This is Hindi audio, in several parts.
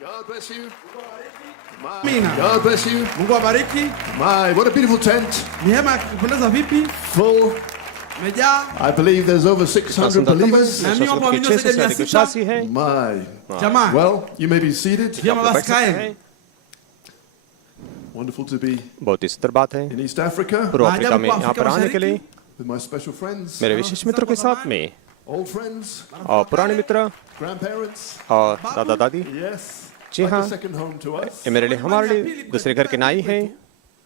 God bless you. Amina. God bless you. Mungu awabariki. My, what a beautiful tent. Neema kupendeza vipi? Full. Imejaa. I believe there's over 600 believers. Na mimi hapo amini zaidi ya 600. My. Jamaa. Well, you may be seated. Vyema basi kaeni. Wonderful to be बहुत ही सुंदर बात है in East Africa पूर्व अफ्रीका में यहाँ पर आने के लिए with my special friends, मेरे विशेष मित्रों के साथ में old friends, और पुराने मित्र grandparents. और दादा दादी Yes. जी Like हाँ a second home to us. ये मेरे लिए हमारे लिए दूसरे घर के नाई हैं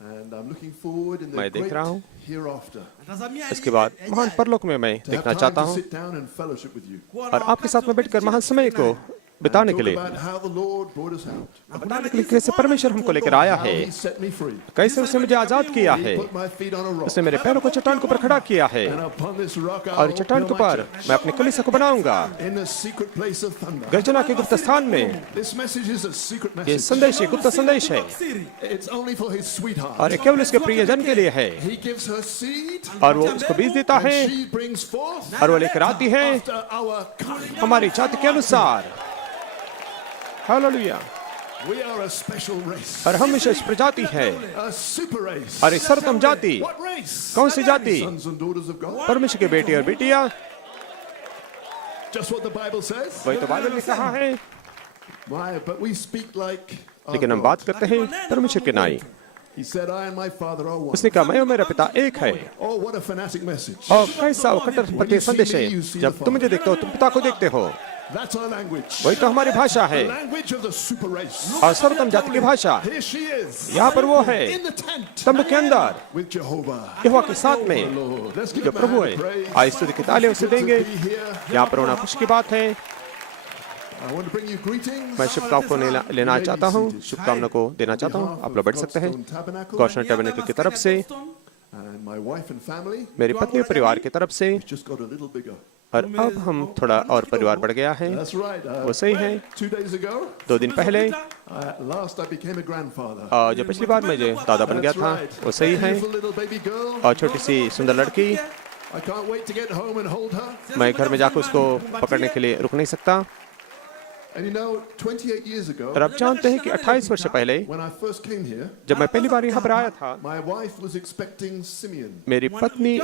And I'm looking forward in the मैं देख great रहा हूँ hereafter इसके बाद महान परलोक में मैं to have देखना time चाहता to हूँ sit down and fellowship with you. और आपके साथ में बैठकर महान समय को बिताने Talk के लिए about how the Lord brought us out. बताने के लिए कैसे परमेश्वर हमको लेकर आया How है He set me free. कैसे उसने मुझे आजाद किया He है put my feet on a rock. उसने मेरे पैरों को चट्टान के ऊपर खड़ा किया है And upon this rock I और will चट्टान build के my ऊपर church. मैं अपने कलीसिया को बनाऊंगा In the secret place of thunder. गर्जना के गुप्त स्थान में This message is a secret ये message. संदेश है गुप्त संदेश है It's only for his sweetheart. और ये केवल उसके प्रियजन के लिए है He gives her seed और वो उसको बीज देता है and she brings forth और वो लेकर आती है after our kind. हमारी जाति के अनुसार hallelujah We are a special race. और हम विशेष प्रजाति है A super race. और एक सर्वोत्तम जाति What race? कौन सी जाति Sons and daughters of God. परमेश्वर के बेटे और बेटियां Just what the Bible says. वही तो बाइबल ने कहा है Why? But we speak like our लेकिन हम God. बात करते हैं परमेश्वर के नाई He said, I and my Father are one. उसने कहा मैं और मेरा पिता एक है Oh, what a fanatic message. और कैसा वो कट्टरपंथी संदेश है जब तुम मुझे देखते हो तुम पिता को देखते हो That's our language. वही तो हमारी भाषा है The language of the super race. और सर्वोत्तम जाति की भाषा Here she is. यहाँ पर वो है In the tent. तंबू के अंदर With Jehovah. यहोवा के साथ में Lord. Let's give जो him a प्रभु hand है of praise. आज स्तुति की तालियां उसे देंगे Good to be here. यहाँ पर होना खुशी की बात है I want to bring you greetings. मैं शुभकामनाओं को लेना चाहता हूँ शुभकामनाओं को देना चाहता हूँ आप लोग बैठ सकते हैं गौशल टैबरनेकल की तरफ से And my wife and family मेरी पत्नी और परिवार की तरफ से just got a little bigger. और अब हम थोड़ा और परिवार बढ़ गया है That's right. वो सही है 2 days ago, 2 दिन पहले last I became a grandfather. जो पिछली बार मैं जो दादा बन गया That's था right. वो सही है Beautiful little baby girl. और छोटी सी सुंदर लड़की I can't wait to get home and hold her. मैं घर में जाकर उसको पकड़ने के लिए रुक नहीं सकता And you know, 28 years ago, और आप जानते हैं कि 28 वर्ष पहले when I first came here, जब मैं पहली बार यहाँ पर आया था my wife was expecting Simeon. मेरी पत्नी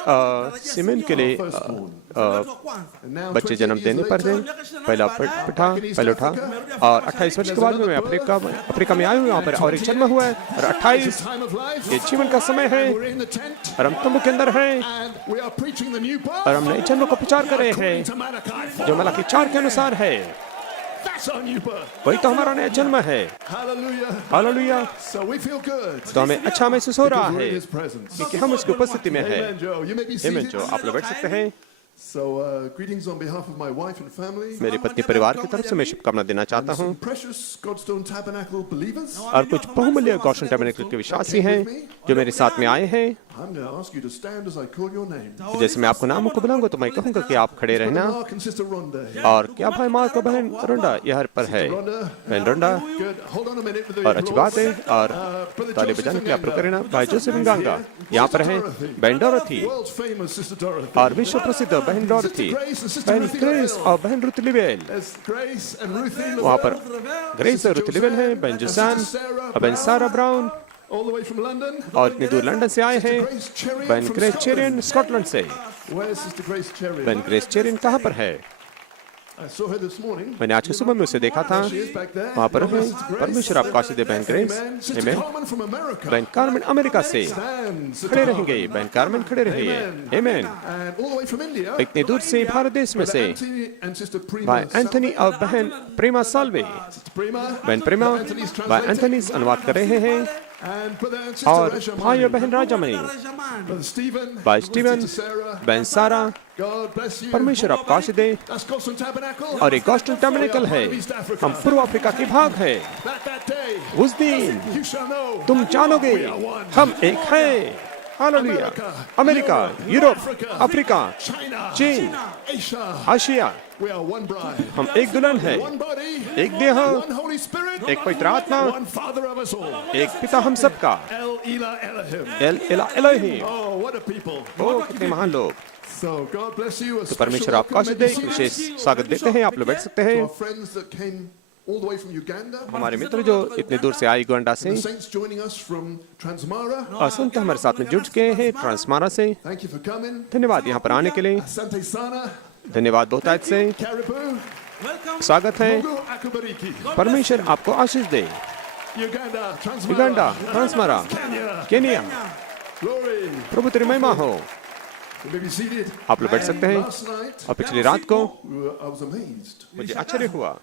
सिमन के लिए And now, बच्चे 28 जन्म years देने पर थे later, पहले उठा और 28 वर्ष के बाद में मैं अफ्रीका में आया हूँ यहाँ पर और एक जन्म हुआ है और 28 time of life, ये जीवन का समय है we're in the tent, और हम तंबू के अंदर हैं and we are preaching the new birth और हम नए जन्म को प्रचार कर रहे हैं according to Malachi. जो मलाकी 4 के अनुसार है That's our new birth. वही तो हमारा नया जन्म है Hallelujah. Hallelujah So we feel good. तो हमें अच्छा महसूस हो रहा Because we're है in His presence. क्योंकि हम उसकी उपस्थिति में हैं Amen, Joe. You may be आमीन seated. जो आप लोग बैठ सकते हैं So, greetings on behalf of my wife and family. मेरी पत्नी परिवार की तरफ से मैं शुभकामना देना चाहता हूँ Some precious Godstone Tabernacle believers. और कुछ बहुमूल्य गौशन टैबरनेकल के विश्वासी हैं जो मेरे साथ में आए हैं I'm going to ask you to stand as I call your name. जैसे मैं आपको नामों को बुलाऊंगा तो मैं कहूंगा कि आप खड़े रहना Mark and Sister Rhonda. और क्या भाई माँ का बहन रोंडा यहाँ पर है Rhonda. बहन रोंडा Good. Hold on a minute for the और अच्छी बात है और ताली बजाने के लिए आप लोग करें ना भाई जोसेफ इंगांगा यहाँ पर है बहन डोरथी World's famous Sister Dorothy. और विश्व प्रसिद्ध बहन डोरथी बहन ग्रेस और बहन Ruth लिवेल There's Grace and Ruthie. वहाँ पर ग्रेस और रुथ लिवेल है बहन जुसान और बहन सारा brown All the way from London. और इतनी दूर लंदन से आए हैं Grace Cherry बहन from grace Scotland. Cherian Scotland से Where's Sister Grace Cherry? बहन ग्रेस चेरियन कहाँ पर है I saw her this morning. मैंने आज की सुबह में उसे देखा था She is back there. वहाँ पर है Sister Grace. परमेश्वर आपको आशीष दे बहन ग्रेस Amen. Sister आमीन Carmen from America. बहन कार्मेन अमेरिका से Stand. Sister खड़े Carmen. रहेंगे बहन कार्मेन खड़े रहिए आमीन And all the way from India. इतनी दूर से भारत देश में से Anthony and Sister Prima. भाई एंथनी और बहन प्रेमा साल्वे Sister Prima. बहन प्रेमा Anthony's भाई translating. एंथनी अनुवाद कर रहे हैं And Brother and Sister और Rajamani. भाई और बहन राजामणि Brother Stephen. भाई स्टीवन Sister Sarah. बहन सारा God bless you. परमेश्वर आपको आशीष दे That's Godstone Tabernacle. और एक गॉस्टन टैबरनेकल है East Africa. हम पूर्व अफ्रीका की भाग है That day. उस दिन You shall know. तुम जानोगे हम एक हैं hallelujah America Europe Africa China. चीन Asia. Asia We are one bride. हम एक दुल्हन है One body. एक देह One Holy Spirit. एक पवित्र आत्मा One Father of us all. एक पिता हम सबका El Elah Elohim. एल एला Elohim Oh, what a people. ओ कितने महान लोग So God bless you. A तो special परमेश्वर आपको welcome. आशीष दे विशेष स्वागत देते हैं आप लोग बैठ सकते हैं To our friends that came all the way from Uganda. हमारे मित्र जो इतने दूर से आए युगांडा से, The saints joining us from Transmara. और संत हमारे साथ में जुड़ गए हैं ट्रांसमारा से। Thank you for coming. धन्यवाद यहाँ पर आने के लिए, Asante Sana. धन्यवाद बहुतायत से, Caribou. स्वागत है। Mungu akubariki. परमेश्वर आपको आशीष दे। Uganda. Transmara. Uganda, Transmara, Kenya, Glory. प्रभु तेरी महिमा हो। You may be seated. आप लोग बैठ सकते हैं। Last night, और पिछली रात को I was amazed मुझे आश्चर्य हुआ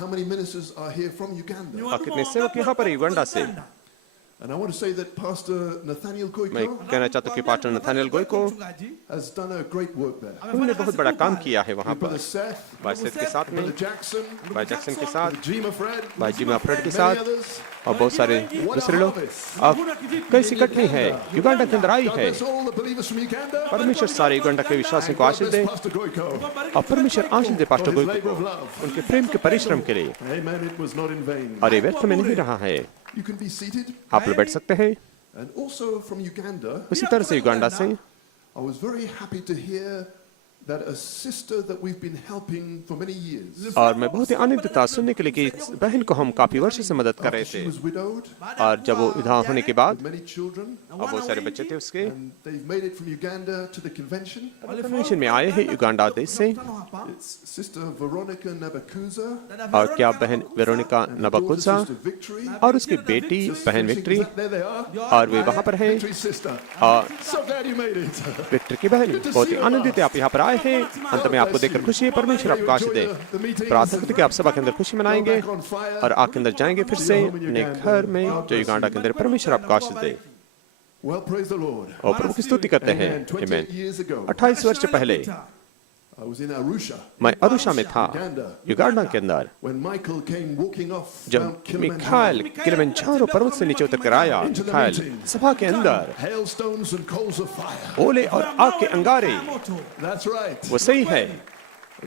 how many ministers are here from Uganda. और कितने सेवक यहाँ पर युगांडा से। And I want to say that Pastor Nathaniel मैं Goiko कहना चाहता हूँ कि pastor Nathaniel Goiko has done a great work there. उन्होंने बहुत बड़ा काम किया है वहाँ Brother पर। Seth, भाई सेठ के साथ में, Brother Jackson, भाई जैक्सन के साथ, Jima Fred, भाई जिमा फ्रेड के many साथ others. और बहुत सारे What दूसरे a लोग। harvest. अब कैसी कटनी है, युगांडा के अंदर आई God है। bless all the believers from Uganda. परमेश्वर सारे युगांडा के विश्वासियों को God आशीष bless दे Pastor Goiko और परमेश्वर आशीष दे pastor for his Goiko labor of को love. उनके प्रेम के परिश्रम के लिए। Amen. It was not in vain. और ये व्यर्थ में नहीं रहा है। You can be seated. आप लोग बैठ सकते हैं। And also from Uganda, उसी तरह से युगांडा से I was very happy to hear that a sister that we've been helping for many years, और मैं बहुत ही आनंदित था सुनने के लिए कि इस बहन को हम काफी वर्ष से मदद कर रहे she थे was widowed, और जब वो विधवा होने के बाद with many children, और बहुत सारे बच्चे थे उसके and they've made it from Uganda to the convention. Convention में आए हैं युगांडा देश से। It's Sister Veronica Nabakuza, और क्या बहन वेरोनिका daughter नबाकुजा Sister Victory. और उसकी बेटी बहन विक्ट्री There they are. और वे वहाँ पर हैं। Victory's sister. और So glad you made it. Victory की बहन बहुत ही आनंदित है आप यहाँ पर आए हैं। अंत में आपको देखकर खुशी है। परमेश्वर आपको आशीष दे। प्रार्थना करते कि आप सभा के अंदर खुशी मनाएंगे और आग के अंदर जाएंगे फिर से अपने घर में जो युगांडा के अंदर। परमेश्वर आपको आशीष दे Well, praise the Lord. और प्रभु की स्तुति करते हैं। Amen. 28 आमीन। years ago, 28 वर्ष पहले I was in Arusha, मैं अरुषा में था, युगांडा के अंदर, when Michael came walking off जब Mount Kilimanjaro. मिखाइल किलिमंजारो पर्वत से नीचे उतर कर आया। मिखाइल सभा के अंदर Hailstones and coals of fire. ओले और आग के अंगारे, That's right. वो सही है।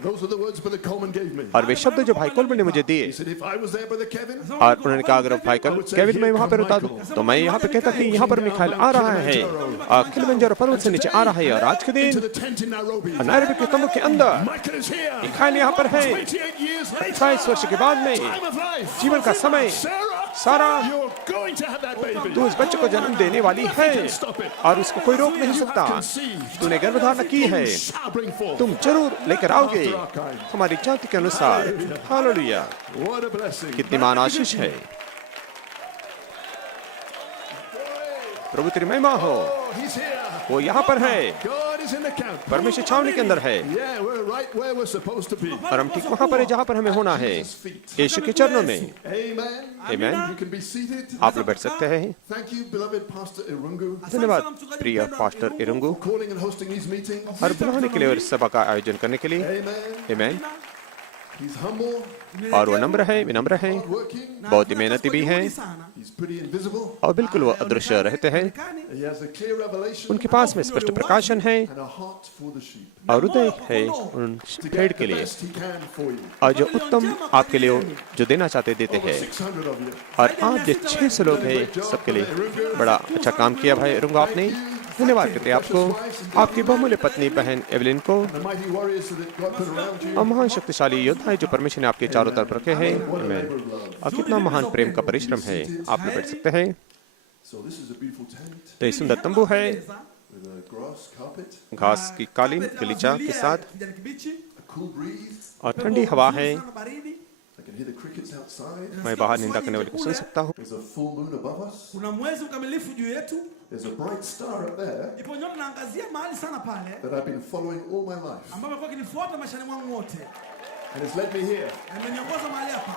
Those are the words Brother Coleman gave me. और वे शब्द जो भाई कोलमन ने मुझे दिए He said, if I was there, Brother Kevin, और उन्होंने कहा अगर भाई केविन मैं वहाँ पर उतार दूं तो मैं यहाँ पे कहता कि यहाँ पर मिखाइल आ रहा है और किलिमंजारो पर्वत से नीचे आ रहा है। और आज के दिन to the tent in Nairobi, Nairobi के तंबू के अंदर Michael is here. मिखाइल यहाँ पर है। 28 years later, 28 वर्ष के बाद में time of life. जीवन का समय, Sarah, सारा you're going to have that baby. तू इस बच्चे को जन्म देने वाली है और उसको कोई रोक नहीं सकता। तूने गर्भधारण की है, Shall bring forth. तुम जरूर लेकर आओगे हमारी जाति के अनुसार। Hallelujah, What a blessing. कितनी महान आशीष है। प्रभु तेरी महिमा हो। Oh, he's here. वो यहाँ पर है। God is in the camp. परमेश्वर छावनी के अंदर है Yeah, we're right where we're supposed to be. और हम ठीक वहाँ पर है जहाँ पर हमें होना है, यीशु के चरणों में। Amen. Amen. You can be seated. आप लोग बैठ सकते हैं। Thank you, beloved Pastor Irungu, धन्यवाद प्रिय pastor इरुंगु for calling and hosting these meetings. और बुलाने के लिए और इस सभा का आयोजन करने के लिए। Amen. आमीन। He's humble, और वो नम्र है, विनम्र है, working. बहुत ही मेहनती भी है He's pretty invisible. और बिल्कुल वो अदृश्य रहते हैं। He has a clear revelation उनके पास में स्पष्ट प्रकाशन है and a heart for the sheep. और हृदय है उन To भेड़ get के the लिए best he can for you. और जो उत्तम आपके लिए जो देना चाहते देते Over हैं। 600 of you. और आप जो 600 लोग हैं सबके लिए बड़ा अच्छा काम किया भाई रुंगा आपने। धन्यवाद करते हैं आपको, आपकी बहुमूल्य पत्नी बहन एवलिन को The mighty warriors that God put around you. और महान शक्तिशाली योद्धा जो परमेश्वर ने आपके चारों तरफ रखे हैं। आमीन। और कितना महान प्रेम का परिश्रम है। आप लोग बैठ सकते हैं। So this is a beautiful tent तो ये सुंदर तंबू है with a grass carpet, घास की कालीन गलीचा के साथ a cool breeze. और ठंडी हवा है। I can hear the crickets outside. मैं बाहर निंदा करने वाले को सुन सकता हूँ। There's a full moon above us. Kuna mwezi mkamilifu juu yetu, There's a bright star up there ipo nyota naangazia mahali sana pale, that I've been following all my life. ambapo imekuwa ikinifuata maishani mwangu wote, And it's led me here. na imeniongoza mahali hapa.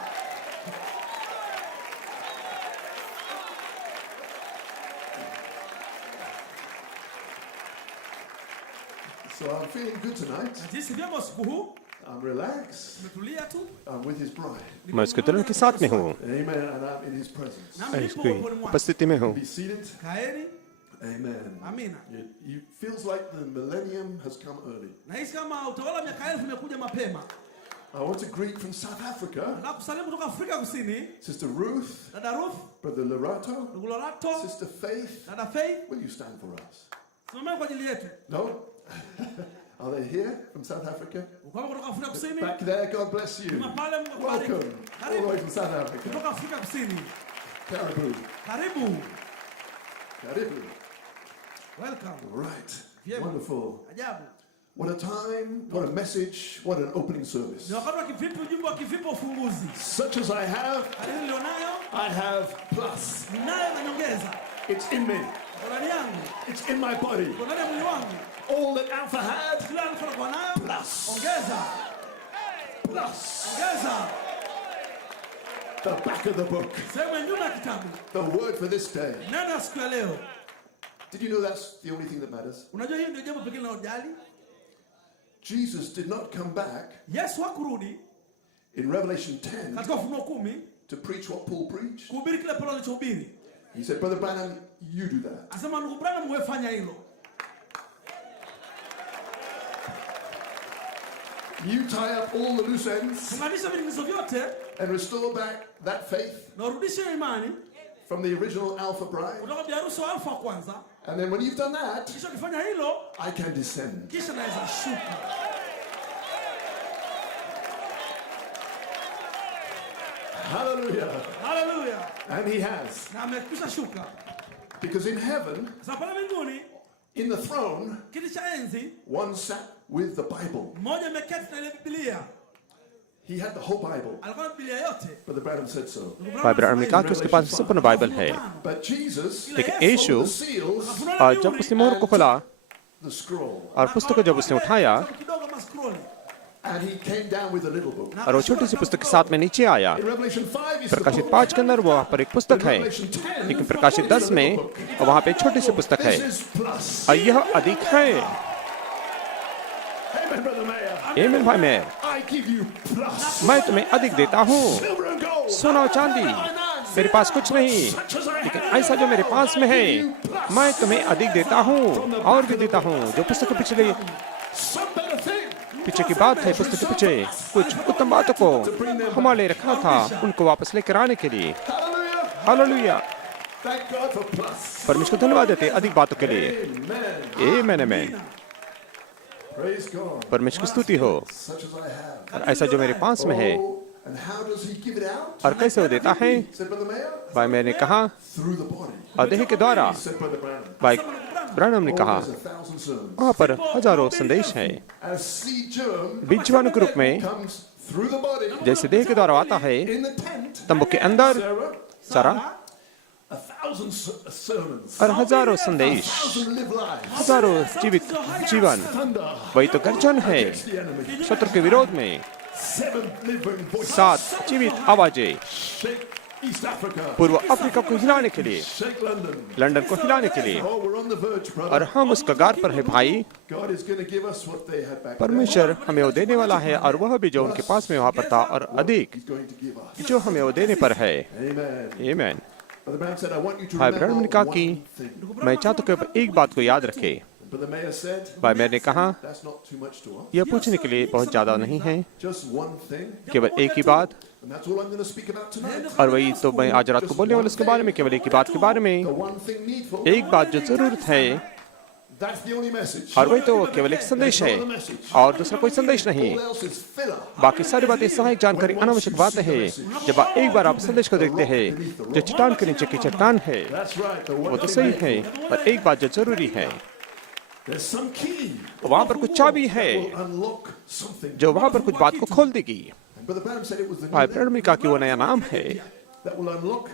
So I'm feeling good tonight. Najihisi vyema usiku huu, I'm relaxed. nimetulia tu, I'm with his bride. मैं उसके दुल्हन के साथ में हूँ, Amen. And I'm in his presence. nami nipo उसकी uponi mwake. उपस्थिति में हूँ। Be seated. Kaeni, Amen. amina. It feels like the millennium has come early. Nahisi kama utawala wa miaka 1000 umekuja mapema. I want to greet from South Africa Na kusalimu kutoka Afrika Kusini, Sister Ruth, dada Ruth, Brother Lorato, ndugu Lorato, Sister Faith. dada Faith, Will you stand for us? simameni kwa ajili yetu. No? Are they here from South Africa? Uko kutoka Afrika Kusini? Back there, God bless you. Nyuma pale, Mungu akubariki. Welcome, all the way from South Africa. Kutoka Afrika Kusini. Caribou. Karibu. Caribou. Welcome. Right. Vyema. Wonderful. Ajabu. What a time, what a message, what an opening service. Ni wakati wa kivipi, ujumbe wa kivipi ufunguzi. Such as I have, Hali nilionayo, I have plus. ninayo na nyongeza. It's in me. Kwa ndani yangu, It's in my body. kwa ndani ya mwili wangu. All that Alpha had, Kila alichokuwa nayo, plus. ongeza. Plus. Ongeza. The back of the book. Sehemu ya nyuma ya kitabu. The word for this day. Neno ya siku ya leo. Did you know that's the only thing that matters? Unajua hiyo ndio jambo pekee linalojali? Jesus did not come back Yesu hakurudi in Revelation 10 katika Ufunuo 10 to preach what Paul preached. kuhubiri kile Paulo alichohubiri. He said, Brother Branham, you do that. Asema ndugu Branham, wewe fanya hilo. You tie up all the loose ends Funganisha vilingizo vyote and restore back that faith na urudishe imani from the original Alpha bride. kutoka biharusi wa Alfa wa kwanza. And then when you've done that, Kisha ukifanya hilo, I can descend. kisha naweza shuka. Hallelujah. Haleluya. And he has. Na amekwisha shuka. Because in heaven, Sasa pale mbinguni, in the throne, kiti cha enzi, one sat with the Bible. mmoja ameketi na ile Biblia. He had the whole Bible. Alikuwa na Biblia yote. Brother Branham said so. Ndugu भाई ब्रैनम Branham ने कहा कि उसके पास संपूर्ण बाइबल है, But Jesus, लेकिन यीशु the seals, जब उसने मोहर को खोला the scroll, और पुस्तक को जब उसने उठाया kidogo maskroli. and he came down with a little book. और वो छोटी सी पुस्तक के साथ में नीचे आया। In Revelation 5, he said the प्रकाशित book. 5 के अंदर वहाँ पर एक पुस्तक In है, Revelation 10, लेकिन प्रकाशित 10 में वहाँ पे एक छोटी सी पुस्तक this है is plus. और यह अधिक है। Amen, Brother Mayor. आमीन भाई मैं I give you plus. तुम्हें अधिक देता हूँ, Silver and gold. सोना और चांदी मेरे पास कुछ नहीं, Such as I लेकिन have, ऐसा जो मेरे पास में है मैं तुम्हें अधिक देता हूँ और भी देता हूँ। जो पुस्तक के पिछले some better thing. पीछे की बात है, पुस्तक के पीछे कुछ उत्तम बातों को हमारे लिए रखा था, उनको वापस लेकर आने के लिए। Hallelujah. Hallelujah, Thank God for plus. परमेश्वर को धन्यवाद देते हैं अधिक बातों के लिए। Amen. आमीन, Praise God. परमेश्वर की स्तुति हो। Such as I have. और ऐसा जो मेरे पास में है, Oh, and how does he give it out? और कैसे वो देता है? Said Brother Mayor. भाई मैंने कहा Through the body. और देह के द्वारा। Said Brother Branham. भाई ब्रैनम ने Oh, कहा there's 1,000 sermons. वहाँ पर हजारों संदेश हैं। As seed germ बीजवाणु के रूप में comes through the body जैसे देह के द्वारा आता है in the tent. तंबू के अंदर, Sarah, सारा 1,000 sermons. और हजारों संदेश, 1,000 live lives. हजारों जीवित जीवन, Thunder वही तो गर्जन है against the enemy. शत्रु के विरोध में। 7 living voices. 7 जीवित आवाजें Shake East Africa. पूर्व अफ्रीका को हिलाने के लिए, Shake London. लंदन को हिलाने के लिए। Oh, we're on the verge, और brother. हम उस कगार पर है भाई। God is going to give us what they had back then. परमेश्वर हमें वो देने वाला है और वह भी जो उनके पास में वहाँ पर था और अधिक He's going to give us. जो हमें वो देने पर है। Amen. आमीन। Brother Branham said, I want you to भाई remember ब्रैनम ने कहा one कि thing. मैं चाहता हूँ कि आप एक बात को याद रखें। Brother Mayor said, भाई मैंने कहा that's not too much to us. यह पूछने के लिए बहुत ज़्यादा नहीं है, Just one thing. केवल एक ही बात, And that's all I'm going to speak about tonight. और वही तो मैं आज रात को बोलने वाला उसके बारे में, केवल एक ही बात के बारे में। The one thing needful. एक बात जो जरूरत है That's the only message. और वही तो केवल एक संदेश है और दूसरा कोई संदेश नहीं। All else is filler. बाकी सारी बातें सहायक जानकारी अनावश्यक बातें हैं। जब आप एक बार आप संदेश को देखते हैं जो चट्टान के नीचे की चट्टान है, That's right. The वो one तो thing सही needful. है, पर एक बात जो जरूरी है, There's some key वहाँ पर कुछ चाबी है will unlock something. जो वहाँ पर कुछ बात को खोल देगी। And Brother Branham said it was the भाई new ब्रैनम ने कहा कि वो नया नाम है that will unlock,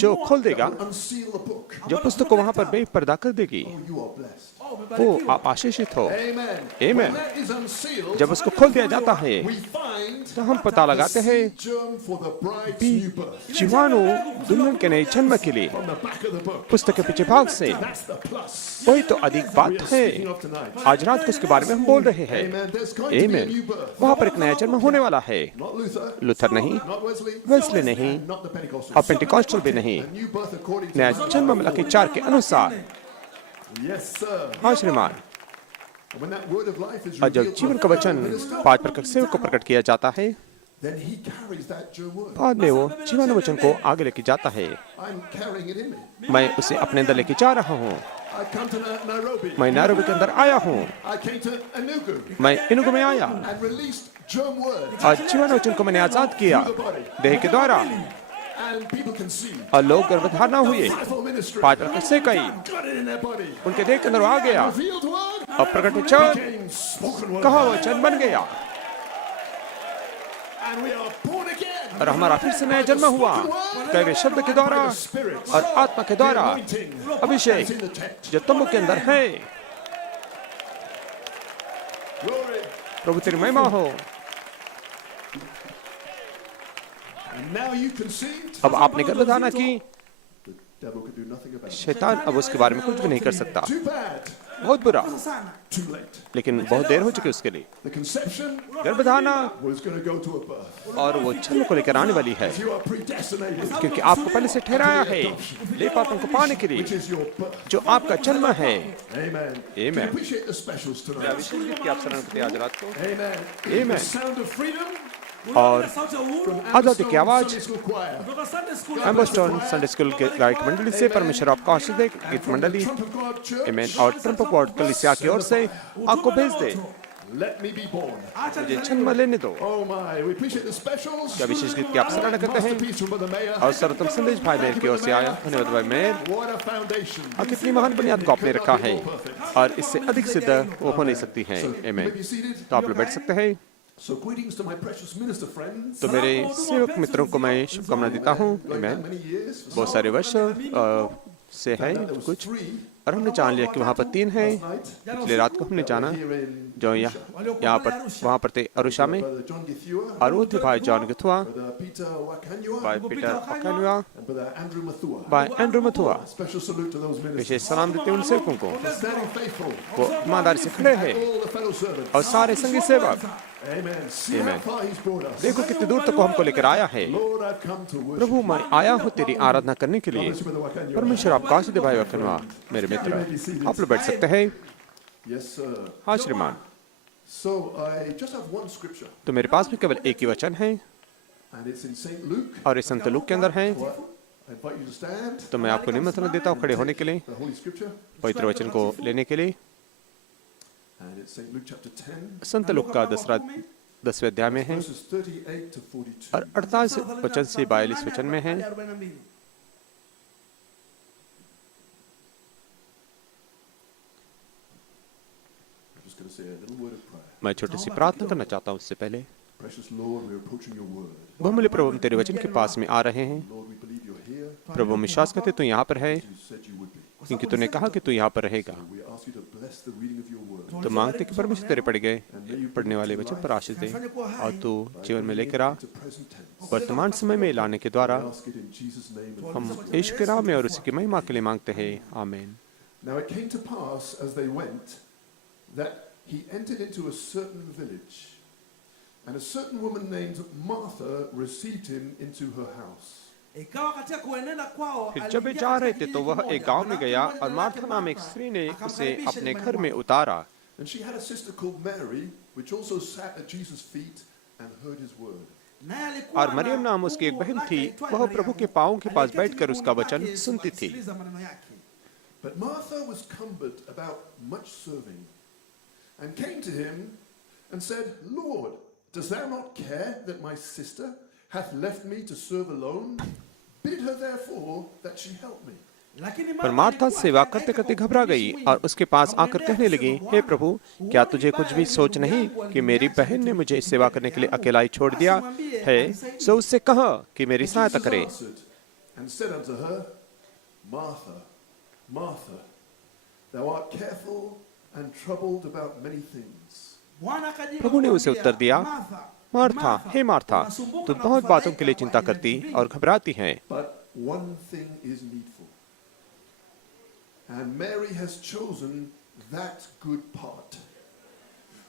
जो खोल देगा, will unseal the book. जो पुस्तक को वहाँ पर बेपर्दा कर देगी। Oh, you are blessed. वो आप आशीषित हो। Amen. Amen. When that is unsealed, जब उसको खोल दिया जाता है we find तो हम पता the लगाते हैं seed germ for the bride's भी new birth. जीवाणु दुल्हन के नए जन्म के लिए From the back of the book. पुस्तक के पीछे भाग से। That's the plus. वही तो अधिक We बात are है। speaking of tonight. आज रात को उसके बारे में हम बोल रहे हैं। Amen. There's going to be a आमीन। new birth. वहाँ पर एक नया जन्म होने वाला है। Not Luther. लूथर नहीं, Not Wesley. वेस्ले नहीं And not the Pentecostals. और पेंटिकॉस्टल भी नहीं। A new birth according to नया the जन्म मलाकी 4 के अनुसार। Yes, sir. हाँ श्रीमान। And when that word of life is और जब revealed to जीवन the का वचन minister, 5 प्रकट सेवक को प्रकट किया जाता है, then he carries that germ word. बाद में वो जीवन वचन को आगे लेके जाता है। I'm carrying it in me. मैं उसे अपने अंदर लेके जा रहा हूँ। I come to Nairobi. मैं नैरोबी के अंदर आया हूँ, I came to Enugu मैं इनुगु में आया and released germ words और जीवन वचन को मैंने आजाद किया देह के द्वारा, and people can see. और लोग गर्भधारण हुए, Fivefold ministry. 5 वर्ष से कई Got it in their body. उनके देह के अंदर आ गया Revealed word और प्रकट वचन became spoken word. कहा वचन बन गया And we are born again. और हमारा फिर से नया जन्म हुआ कई शब्द के द्वारा By the Spirit. और आत्मा के द्वारा, Anointing. Abhishek That's in the text. जो तंबू के अंदर है। Glory. प्रभु तेरी महिमा हो। And now you conceived. अब आपने गर्भधारण की, The devil could do nothing about it. शैतान अब उसके बारे में कुछ भी नहीं कर सकता। Too bad. बहुत बुरा, sana. Too late. लेकिन बहुत देर हो चुकी उसके लिए। The conception गर्भधारण was going to go to a birth. और वो जन्म को लेकर आने वाली है, You are predestinated, क्योंकि आपको पहले से ठहराया है लेपापन को पाने के लिए, which is your birth. जो आपका जन्म है। Amen. Amen. Can you appreciate the specials tonight? आज रात को Amen. Amen. The sound of freedom. और Sauti ya uhuru आजादी की आवाज Sunday school choir. kutoka Sunday school. एम्बोस्टन संडे स्कूल के गायक मंडली से परमेश्वर आपका आशीष दे, गीत मंडली Trump of God Church. आमेन, और ट्रम्प गॉड कलीसिया की ओर से आपको भेज दे। Let me be born. Acha मुझे जन्म लेने दो। Oh my, we appreciate the specials. क्या विशेष गीत की आप सराहना करते हैं। Masterpiece from Brother Mayer. और सर्वोत्तम संदेश भाई मेर की ओर से आया, धन्यवाद भाई मेर। What a foundation. और कितनी महान बुनियाद को आपने रखा है, और इससे अधिक सिद्ध वो हो नहीं सकती है। You may amen. be seated. तो आप लोग बैठ सकते हैं। So greetings to my precious minister friends. तो मेरे सेवक मित्रों को मैं शुभकामना देता हूँ। Going आमेन। back many years. बहुत सारे वर्ष से है There was कुछ, 3 और हमने जान लिया कि वहाँ पर 3 हैं। last night. पिछले रात को हमने जाना Here in जो यहाँ पर वहाँ पर थे अरुषा में, Brother John Githua, और वो थे भाई John Gathua, Brother Peter Wakanyua, भाई Peter Akanua, and Brother Andrew Mathua. भाई Andrew Mathua. Special salute to those ministers. विशेष सलाम देते हैं उन सेवकों को, Standing faithful. वो ईमानदारी से खड़े हैं, All the fellow servants. और सारे संगी सेवक। Amen. See how Amen. far he's brought us. देखो कितनी दूर तक वो हमको लेकर आया है। Lord, I've come to worship. प्रभु मैं आया हूँ तेरी आराधना करने के लिए। Bless you, Brother Wakanyua. परमेश्वर आपका आशीष दे भाई अकानुआ, मेरे मित्र। आप लोग बैठ सकते हैं। Yes, sir. हाँ श्रीमान। So I just have one scripture, तो मेरे पास भी केवल एक ही वचन है, and it's in Saint Luke. और इस संत लूक के अंदर है। What? I invite you to stand. तो मैं आपको निमंत्रण देता हूँ खड़े होने के लिए, The Holy Scripture, पवित्र वचन को लेने के लिए। and it's Saint Luke chapter 10, Sant look का 10वें अध्याय में है, verses 38 to 42. और 48 वचन से 42 वचन में है। I'm just going to say a little word of prayer. मैं छोटी सी प्रार्थना करना चाहता हूँ उससे पहले। Precious Lord, we're approaching your word. बहुमूल्य प्रभु, हम तेरे वचन के पास में आ रहे हैं। Lord, we believe you're here. प्रभु हम विश्वास करते तू यहाँ पर है, You said you would be. क्योंकि तूने कहा कि तू यहाँ पर रहेगा। We ask you to bless the reading of your word. तो मांगते कि परमेश्वर तेरे पढ़ गए पढ़ने वाले वचन पर आशीष दे, और तू जीवन में लेकर आ। To present tense. वर्तमान समय में लाने के द्वारा I ask it in Jesus' name. and हम praise. यीशु के नाम में और उसी की महिमा के लिए मांगते हैं। आमीन। Now it came to pass as they went that he entered into a certain village, and a certain woman named Martha received him into her house. ikawa katika kuenenda kwao फिर जब वे जा रहे थे तो वह एक गांव में गया, और मार्था नाम एक स्त्री ने उसे अपने घर में उतारा। And she had a sister called Mary, which also sat at Jesus' feet and heard his word. और मरियम नाम उसकी एक बहन थी, वह प्रभु के पांवों के पास बैठकर उसका वचन सुनती थी। But Martha was cumbered about much serving, and came to him and said, Lord, dost thou not care that my sister hath left me to serve alone? Bid her therefore that she help me. पर मार्था सेवा करते करते घबरा गई और उसके पास आकर कहने लगी, हे प्रभु, क्या तुझे कुछ भी सोच नहीं कि मेरी बहन ने मुझे सेवा करने के लिए अकेला ही छोड़ दिया है? सो उससे कहा कि मेरी सहायता करे। answered and said unto her, Martha, Martha, thou art careful and troubled about many things. प्रभु ने उसे उत्तर दिया, मार्था, हे मार्था, तू बहुत बातों के लिए चिंता करती और घबराती है, But one thing is needful. And Mary has chosen that good part,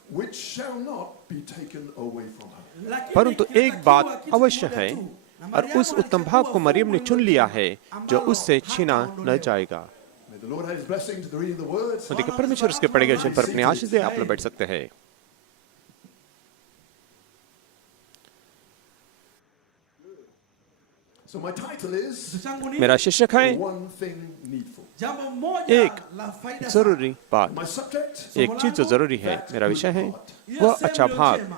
which shall not be taken away from her. परंतु एक बात अवश्य है, और उस उत्तम भाग को मरियम ने चुन लिया है जो उससे छीना न जाएगा। May the Lord add his blessing to the reading of the words. तो देखिए परमेश्वर उसके पढ़े गए वचन पर अपने आशीष दे। आप लोग बैठ सकते हैं। So my title is Kichwa changu ni मेरा शीर्षक है One Thing Needful. jambo moja एक la faida sana. जरूरी बात। My subject, एक चीज जो जरूरी है, मेरा विषय है Hiyo वह sehemu अच्छा iliyo भाग। njema.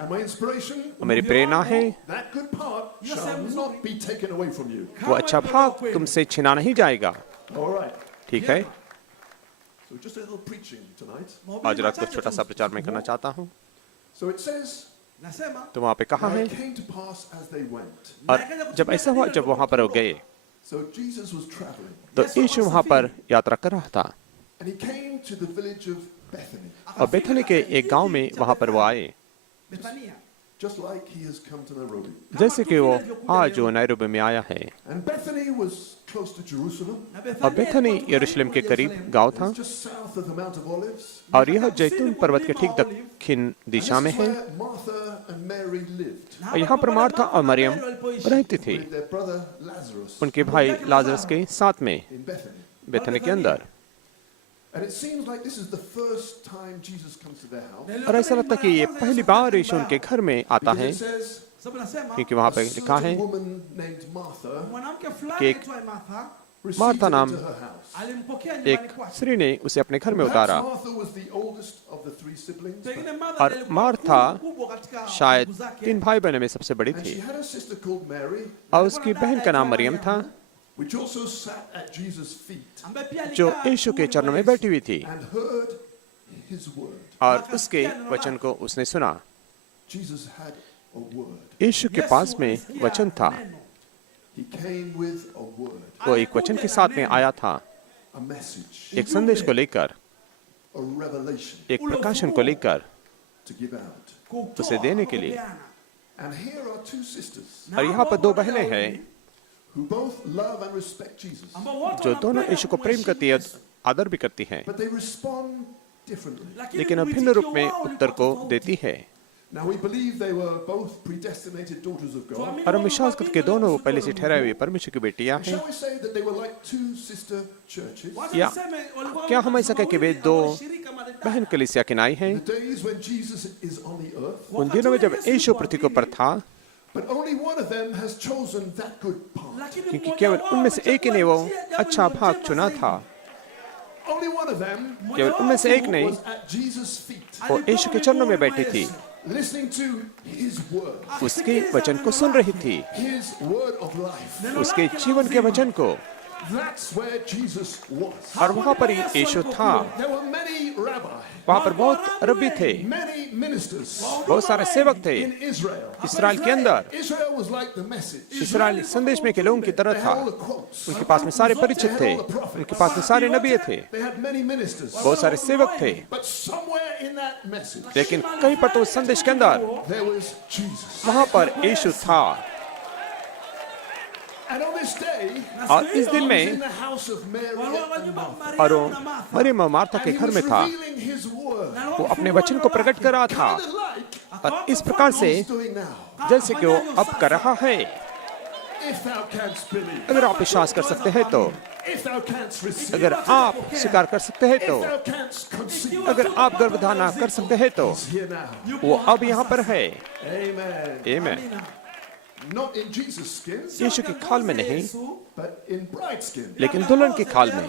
and my inspiration, और मेरी प्रेरणा है that good part Hiyo shall sehemu not nzuri. be taken away from you. वो अच्छा भाग तुमसे छीना नहीं जाएगा। All right. ठीक है, So just a little preaching tonight. आज रात को छोटा सा प्रचार मैं करना चाहता हूँ। So it says, Nasema तो वहाँ पे कहा "Now है, it came to pass as they went." और जब ऐसा हुआ जब वहाँ पर वो गए So Jesus was traveling, तो यीशु वहाँ पर यात्रा कर रहा था and he came to the village of Bethany, और बेथनी के एक गांव में वहाँ पर वो आए, Bethania. just like he has come to Nairobi. जैसे कि वो आज जो नैरोबी में आया है। And Bethany was close to Jerusalem. Na और बेथनी यरूशलेम के करीब गांव था It's just south of the Mount of Olives. और यह जैतून पर्वत के ठीक दक्षिण And दिशा में this is है। where Martha and Mary lived और यहाँ पर मार्था और मरियम रहती थी with their brother Lazarus उनके भाई लाजरस के साथ में in Bethany. बेथनी के अंदर। And it seems like this is the first time Jesus comes to their house. और ऐसा लगता है कि ये पहली बार यीशु उनके घर में आता है, Because it says, Sababu nasema क्योंकि वहाँ पे a लिखा है certain woman named Martha mwanamke fulani कि एक aitwaye Martha received Martha him नाम into her house. alimpokea एक nyumbani kwake. स्त्री ने उसे अपने घर में Perhaps उतारा। Martha was the oldest of the three siblings, Pengine but- Martha और ndiye alikuwa Martha mkubwa katika शायद ndugu zake. 3 भाई बहनों में सबसे बड़ी and थी she had a sister called Mary, और उसकी बहन का नाम मरियम था which also sat at Jesus' feet ambaye pia जो alikaa यीशु के miguuni चरणों mwa में Yesu. बैठी हुई थी and heard his word. और उसके वचन को उसने सुना। Jesus had a word. यीशु के पास में Yesu वचन था, neno. He came with a word, वो एक वचन के साथ में आया था, a message, एक संदेश को लेकर, a revelation एक प्रकाशन को लेकर to give out. Kutoa, उसे देने के लिए। kupeana. And here are two sisters और यहाँ पर 2 बहनें हैं who both love and respect Jesus, Ambao wote जो दोनों wanapenda यीशु को प्रेम करती है, आदर भी करती हैं, but they respond differently. Lakini लेकिन mwitikio भिन्न रूप में wao उत्तर को ulikuwa देती है। Now we believe they were both predestinated daughters of God. tofauti. और हम विश्वास करते कि दोनों पहले से ठहराए हुए परमेश्वर की बेटियां And हैं। shall we say that they were like two sister churches? Wacha या niseme walikuwa क्या हम ऐसा कहें कि वे wawili 2 ambao shirika madada. बहन कलीसिया के नाई हैं? In the days when Jesus is on the earth, उन दिनों में जब यीशु पृथ्वी के ऊपर था, but only one of them has chosen that good part. Lakini क्योंकि mmoja केवल wao उनमें से एक ही ने वो amechagua njia अच्छा jambo भाग njema चुना zaidi. था। Only one of them केवल उनमें से एक ने was at Jesus' feet, वो यीशु के चरणों में बैठी थी, listening to his word, उसके वचन को सुन रही थी, his word of life. उसके जीवन के वचन को। That's where Jesus was. और वहाँ पर यीशु था। There were many rabbis, वहाँ पर बहुत रब्बी थे, many ministers बहुत सारे सेवक थे in Israel. इसराइल के अंदर। Israel was like the message. Israel संदेश में के लोगों की तरह They था। had all the quotes. उनके पास में सारे परिचित थे, उनके पास में सारे नबी थे, They had many ministers. बहुत सारे सेवक थे, But somewhere in that message, लेकिन कहीं पर तो उस संदेश के अंदर there was Jesus. वहाँ पर यीशु था। And on this day, और इस दिन he was in में the house of Mary Walikuwa and Martha. और वो Mariamu na Martha. मरियम और मार्था And के he घर was में था। revealing his word. वो अपने वचन को प्रकट कर रहा था, Kind of like और इस प्रकार से he's doing now. जैसे कि वो अब कर रहा है। If thou canst believe. अगर आप विश्वास कर सकते हैं तो, If thou canst receive. अगर आप स्वीकार कर सकते हैं तो, If thou canst conceive. अगर आप गर्भधारण कर सकते हैं तो, He's here now. वो अब यहाँ पर है। Amen. आमीन। Not in Jesus' skin, यीशु की खाल में नहीं, but in bride's skin. लेकिन दुल्हन की खाल में।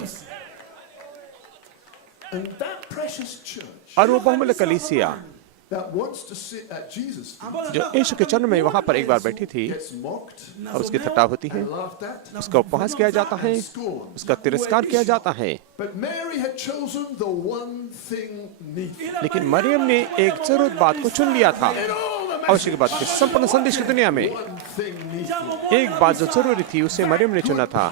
And that precious church और वो बहुमूल्य कलीसिया that wants to sit at Jesus' feet जो यीशु के चरणों में वहाँ पर एक बार बैठी थी gets mocked और उसकी थट्टा होती है, and laughed at उसका उपहास किया जाता है, and scorned. उसका तिरस्कार किया जाता है। But Mary had chosen the one thing needful. लेकिन मरियम ने एक जरूरत बात को चुन लिया था। In all the आवश्यक बात के संपूर्ण संदेश की दुनिया में one thing needful. एक बात जो जरूरी थी उसे मरियम ने चुना था,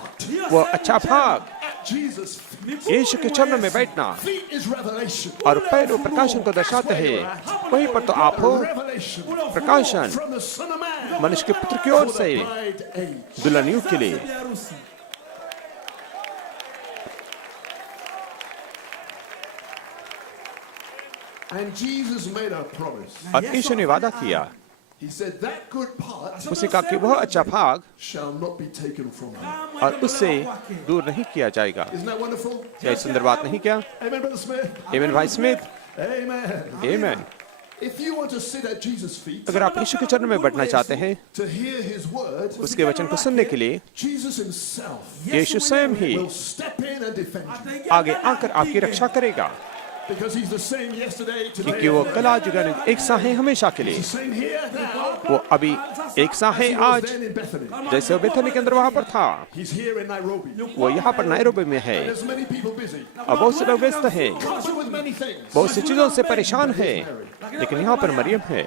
वो अच्छा भाग, At Jesus' feet. यीशु के चरणों में बैठना। Feet is revelation. और पैर वो प्रकाशन को दर्शाते हैं। वहीं पर तो आप हो, Revelation प्रकाशन from the Son of Man मनुष्य के पुत्र की ओर for से the bride age. दुल्हन युग के लिए। Harusi. And Jesus made a promise. और यीशु ने वादा किया, He said that good part उसने कहा कि वह अच्छा भाग shall not be taken from him. और उससे दूर नहीं किया जाएगा। Isn't that wonderful? क्या ये सुंदर बात नहीं क्या? Amen, Brother Smith. आमीन भाई स्मिथ। Amen. आमीन। If you want to sit at Jesus' feet, अगर आप यीशु के चरणों में बैठना चाहते हैं, to hear his word, उसके वचन को सुनने के लिए, Jesus himself यीशु स्वयं ही will step in and defend you. आगे आकर आपकी रक्षा करेगा, Because he's the same yesterday, today, क्योंकि वो कल आज एक सा है हमेशा के लिए। the same here, now, वो अभी एक सा है he was आज, then in Bethany. जैसे वो बेथनी के अंदर वहां पर था, He's here in Nairobi. वो यहाँ पर नायरोबी में है। There's many people busy. अब बहुत से लोग व्यस्त हैं, Covered with many things. बहुत सी चीजों से परेशान है, लेकिन यहाँ पर मरियम है।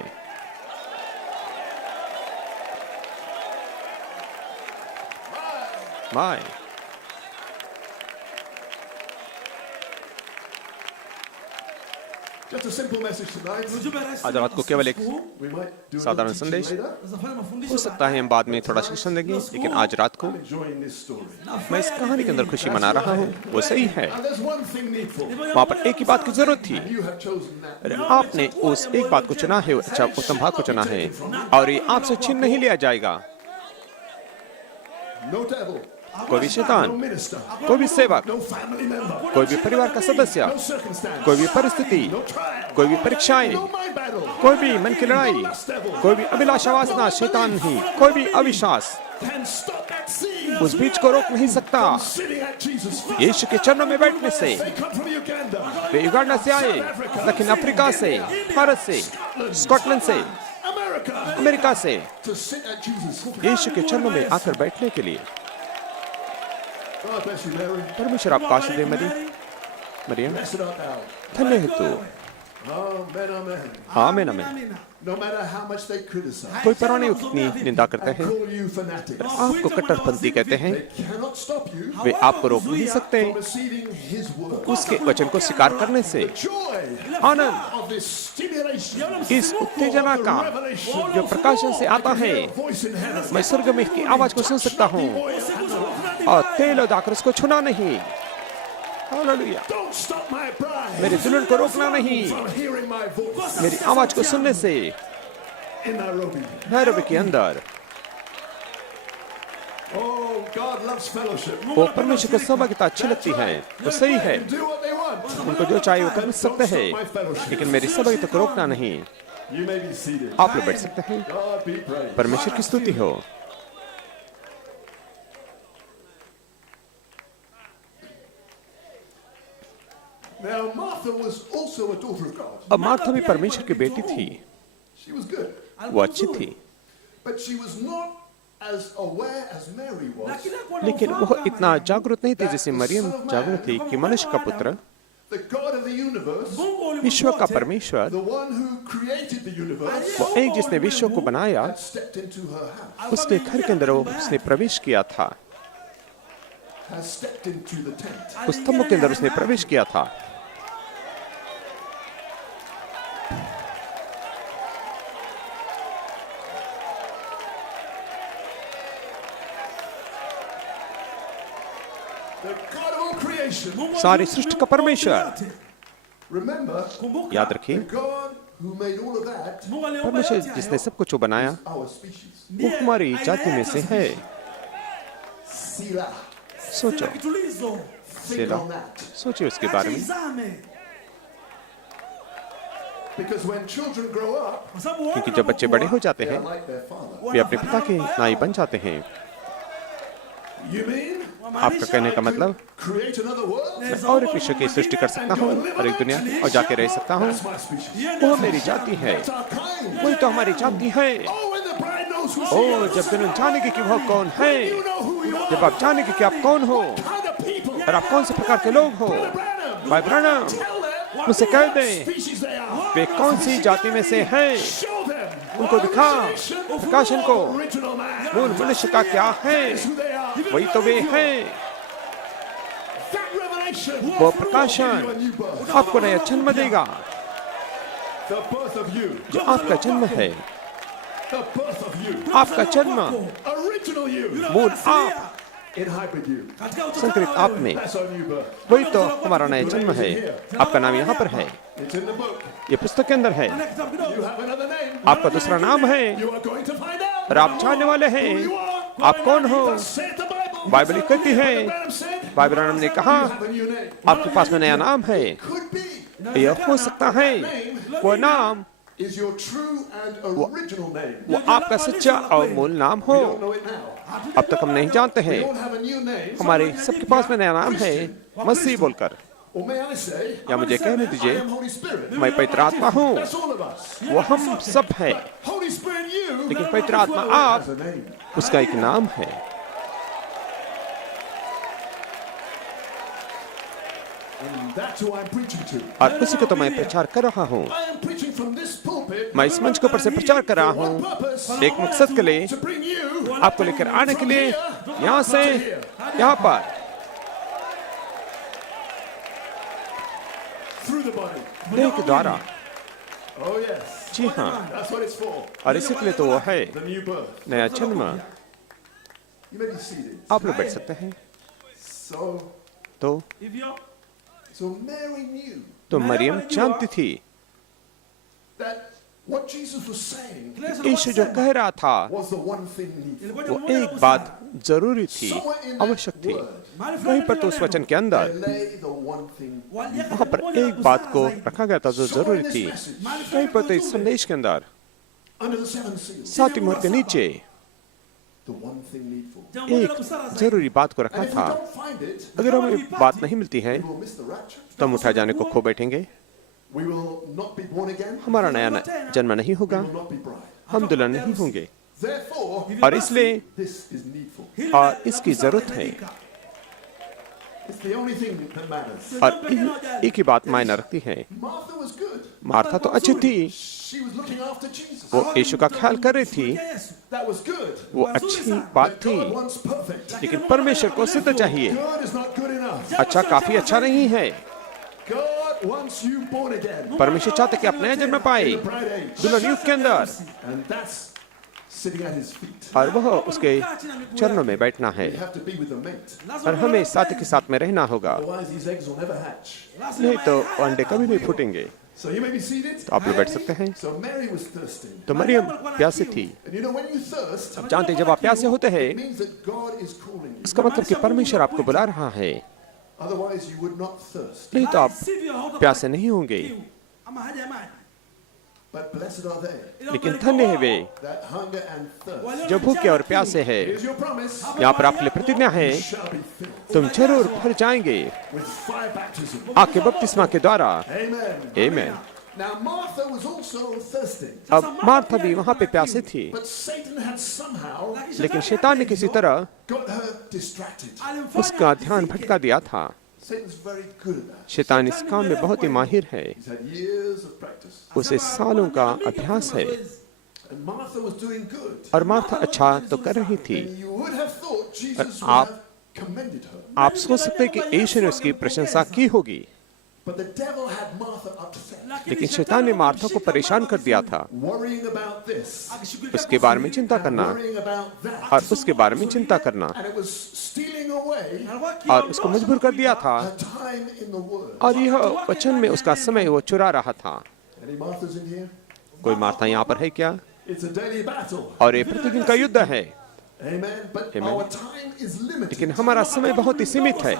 My Just a simple message tonight. आज रात को केवल एक We might do साधारण another teaching संदेश। later. हो सकता है हम बाद में थोड़ा शिक्षण देंगे, लेकिन आज रात को I'm enjoying this story. मैं इस कहानी के अंदर खुशी मना रहा हूँ। वो सही है, And there's one thing needful. वहाँ पर एक ही बात की जरूरत थी, You have chosen that. और आपने उस एक बात को चुना है, अच्छा उत्तम भाग को चुना है, और ये आपसे छीन नहीं लिया जाएगा। No devil. कोई भी No शैतान, minister. कोई भी सेवक, No family member. कोई भी परिवार का सदस्य, No circumstance. कोई भी परिस्थिति, No trial. कोई भी परीक्षाएं, No mind battle. कोई भी मन की लड़ाई, कोई भी अभिलाषा वासना, शैतान नहीं, कोई भी अविश्वास Can stop that seed उस बीज को रोक नहीं सकता। sitting at Jesus' feet. यीशु के चरणों में बैठने से, They come from Uganda. Way Uganda से आए, दक्षिण अफ्रीका से, भारत से, स्कॉटलैंड से, America. अमेरिका से, To sit at Jesus' feet. यीशु के चरणों में आकर बैठने के लिए। God bless you, Mary. परमेश्वर आपका आशीष दे मरियम, Blessed art thou. धन्य है तू। Amen, amen. आमीन आमीन। No matter how much they criticize, कोई परवाह नहीं कितनी निंदा करते हैं, call you fanatics, आपको कट्टरपंथी कहते हैं, they cannot stop you वे आपको रोक नहीं सकते from receiving his word. उसके वचन को स्वीकार करने से। Joy Anand of this stimulation, इस उत्तेजना का revelation, जो प्रकाशन से आता है, voice in heaven. मैं स्वर्ग में की आवाज को सुन सकता हूँ और तेल और दाखरस को छूना नहीं। Hallelujah. Don't stop my bride मेरे दुल्हन को रोकना नहीं, from hearing my voice मेरी आवाज को सुनने से। in Nairobi. नैरोबी के अंदर Oh, God loves fellowship. वो परमेश्वर को सहभागिता अच्छी लगती है, वो सही है। Do what they want. उनको जो चाहिए वो कर सकते हैं, लेकिन मेरी सहभागिता को रोकना नहीं। You may be seated. आप लोग बैठ सकते हैं। God be praised. परमेश्वर की स्तुति हो। Now, Martha was also a daughter of God. अब मार्था भी परमेश्वर की बेटी थी, She was good, वो अच्छी थी, but she was not as aware as Mary was. लेकिन वो इतना जागरूक नहीं थी जैसे मरियम जागरूक थी कि मनुष्य का पुत्र, The God of the universe, विश्व का परमेश्वर, the one who created the universe, वो एक जिसने विश्व को बनाया, had stepped into her house, उसके घर के अंदर उसने प्रवेश किया था, has stepped into the tent. उस स्तंभ के अंदर उसने प्रवेश किया था। The God of all creation. सारी सृष्टि का परमेश्वर, Remember, याद the रखिए, God who made all of that, परमेश्वर जिसने सब कुछ बनाया, our species. वो हमारी जाति में से है। Selah. सोचो, Think Selah. on that. सोचिए उसके बारे में, Because when children grow up, क्योंकि जब बच्चे बड़े हो जाते they are हैं, like their father. वे अपने पिता के नाई बन जाते हैं। You mean आपका कहने का मतलब, create another world? मैं और एक विश्व की सृष्टि कर सकता हूँ और एक दुनिया और जाके रह सकता हूँ, That's my species. वो मेरी जाति है, That's our kind. वही तो हमारी जाति है। Oh, when the bride knows who she O, is. जब दुल्हन जानेगी कि वह कौन है, You know who you are. जब आप जानेगी कि आप कौन हो Kind of people. और आप कौन से प्रकार के लोग हो, Branham. भाई ब्रैनम, Tell them मुझसे कह what दें species they are. वे कौन सी जाति में से हैं, Show them. उनको दिखा, प्रकाशन को, Original man. मूल मनुष्य का क्या है, Who they are. वही तो वे हैं। That revelation वो will give प्रकाशन you a new birth. आपको नया जन्म देगा, The birth of you. जो आपका जन्म है, The birth of you. आपका जन्म, Original you. मूल आप, In hybrid you. संकरित आप में, That's our new birth. वही तो हमारा नया जन्म है। आपका नाम यहाँ पर है, It's in the book. ये पुस्तक के अंदर है, You have another name. आपका दूसरा नाम है You are going to find out. और आप जानने वाले हैं Who you are. आप कौन हो। Thus saith the Bible. Bible कहती है, Branham said, भाई ब्रैनम ने कहा, you have a new name. आपके पास में नया नाम है। Could be. यह हो सकता है वो नाम is your true and original name. वो आपका सच्चा और मूल नाम हो। We don't know it now. अब तक हम नहीं जानते We हैं। all have a new name. हमारे सबके पास में नया नाम है, मसीह बोलकर। Or may I say, या मुझे कहने I दीजिए, am Holy Spirit. मैं पवित्र आत्मा हूँ। That's all of us. वो हम सब हैं। Holy Spirit, you लेकिन पवित्र आत्मा आप, has a name. उसका एक नाम है। And that's who I'm preaching to. और उसी को तो मैं प्रचार कर रहा हूँ। I am preaching from this pulpit मैं इस मंच के ऊपर से प्रचार कर रहा for one हूँ, purpose, एक मकसद के लिए, to bring you आपको लेकर आने के लिए, यहाँ से यहाँ पर, through the body. देह के द्वारा। Oh yes. जी हाँ, That's what it's for. और इसी के लिए तो वो है The new birth. नया जन्म। You may be seated. आप लोग बैठ सकते हैं। So If you're Mary knew तो मरियम जानती थी that what Jesus was saying यीशु जो कह रहा था was the one thing needed. वो एक बात जरूरी थी, आवश्यक थी। वहीं पर तो उस वचन के अंदर There lay the one thing. वहां पर एक बात को रखा गया था जो जरूरी थी। कहीं पर तो इस संदेश के अंदर Under the seven seals, सातवीं मोहर के नीचे the one thing needful. एक जरूरी बात को रखा And if we था। don't find it, अगर हमें बात नहीं मिलती है we will miss the rapture. तो हम उठा जाने को खो बैठेंगे। We will not be born again. हमारा नया जन्म नहीं We होगा, will not be bride. हम दुल्हन नहीं होंगे। Therefore, और इसलिए this is needful. और इसकी जरूरत है। It's the only thing that matters. और एक ही बात मायने रखती है। Martha was good. मार्था तो अच्छी थी, She was looking after Jesus. वो यीशु का ख्याल कर रही थी, That was good. वो अच्छी बात थी। God wants perfect. लेकिन परमेश्वर को सिद्ध चाहिए। Good is not good enough. अच्छा काफी अच्छा नहीं है। God wants you born again. परमेश्वर चाहते कि आप नया जन्म पाए In the bride age. दुल्हन युग के अंदर, And that's sitting at his feet. और वह उसके चरणों में बैठना है। You have to be with the mate. और हमें साथी के साथ में रहना होगा, Otherwise these eggs will never hatch. नहीं तो अंडे कभी नहीं फूटेंगे। So you may be seated. तो आप लोग बैठ सकते हैं। So Mary was thirsty. तो मरियम प्यासी थी। And you know when you thirst, अब जानते हैं जब आप प्यासे होते हैं, it means that God is calling you. इसका मतलब कि परमेश्वर आपको बुला रहा है, Otherwise you would not thirst. नहीं तो आप प्यासे नहीं होंगे। But blessed are they लेकिन धन्य है वे that hunger and thirst. जो भूखे और प्यासे है। Here's your promise. यहाँ पर आपके लिए प्रतिज्ञा है, Shall be filled तुम जरूर भर जाएंगे with fire baptism. आपके बपतिस्मा के द्वारा। Amen. आमीन। Now Martha was also thirsty. अब मार्था भी वहाँ पे प्यासे थी, But Satan had somehow लेकिन शैतान ने किसी तरह got her distracted. उसका ध्यान भटका दिया था। Satan's very good at that. शैतान इस काम में बहुत ही माहिर है, He's had years of practice. उसे सालों का अभ्यास है। And Martha was doing good. और मार्था अच्छा तो कर रही थी। And you would have thought Jesus would आप- have commended her. आप सोच सकते हैं कि यीशु ने उसकी प्रशंसा की होगी, But the devil had Martha upset, लेकिन शैतान ने मार्था को परेशान कर दिया था। worrying about this, उसके बारे में चिंता करना worrying about that. और उसके बारे में चिंता करना, And it was stealing away और उसको मजबूर कर दिया था। her time in the word. और यह वचन में उसका समय वो चुरा रहा था। Any Marthas in here? कोई मार्था यहाँ पर है क्या? It's a daily battle. और ये प्रतिदिन का युद्ध है, Amen. But Amen. our time is limited. लेकिन हमारा समय बहुत ही सीमित है।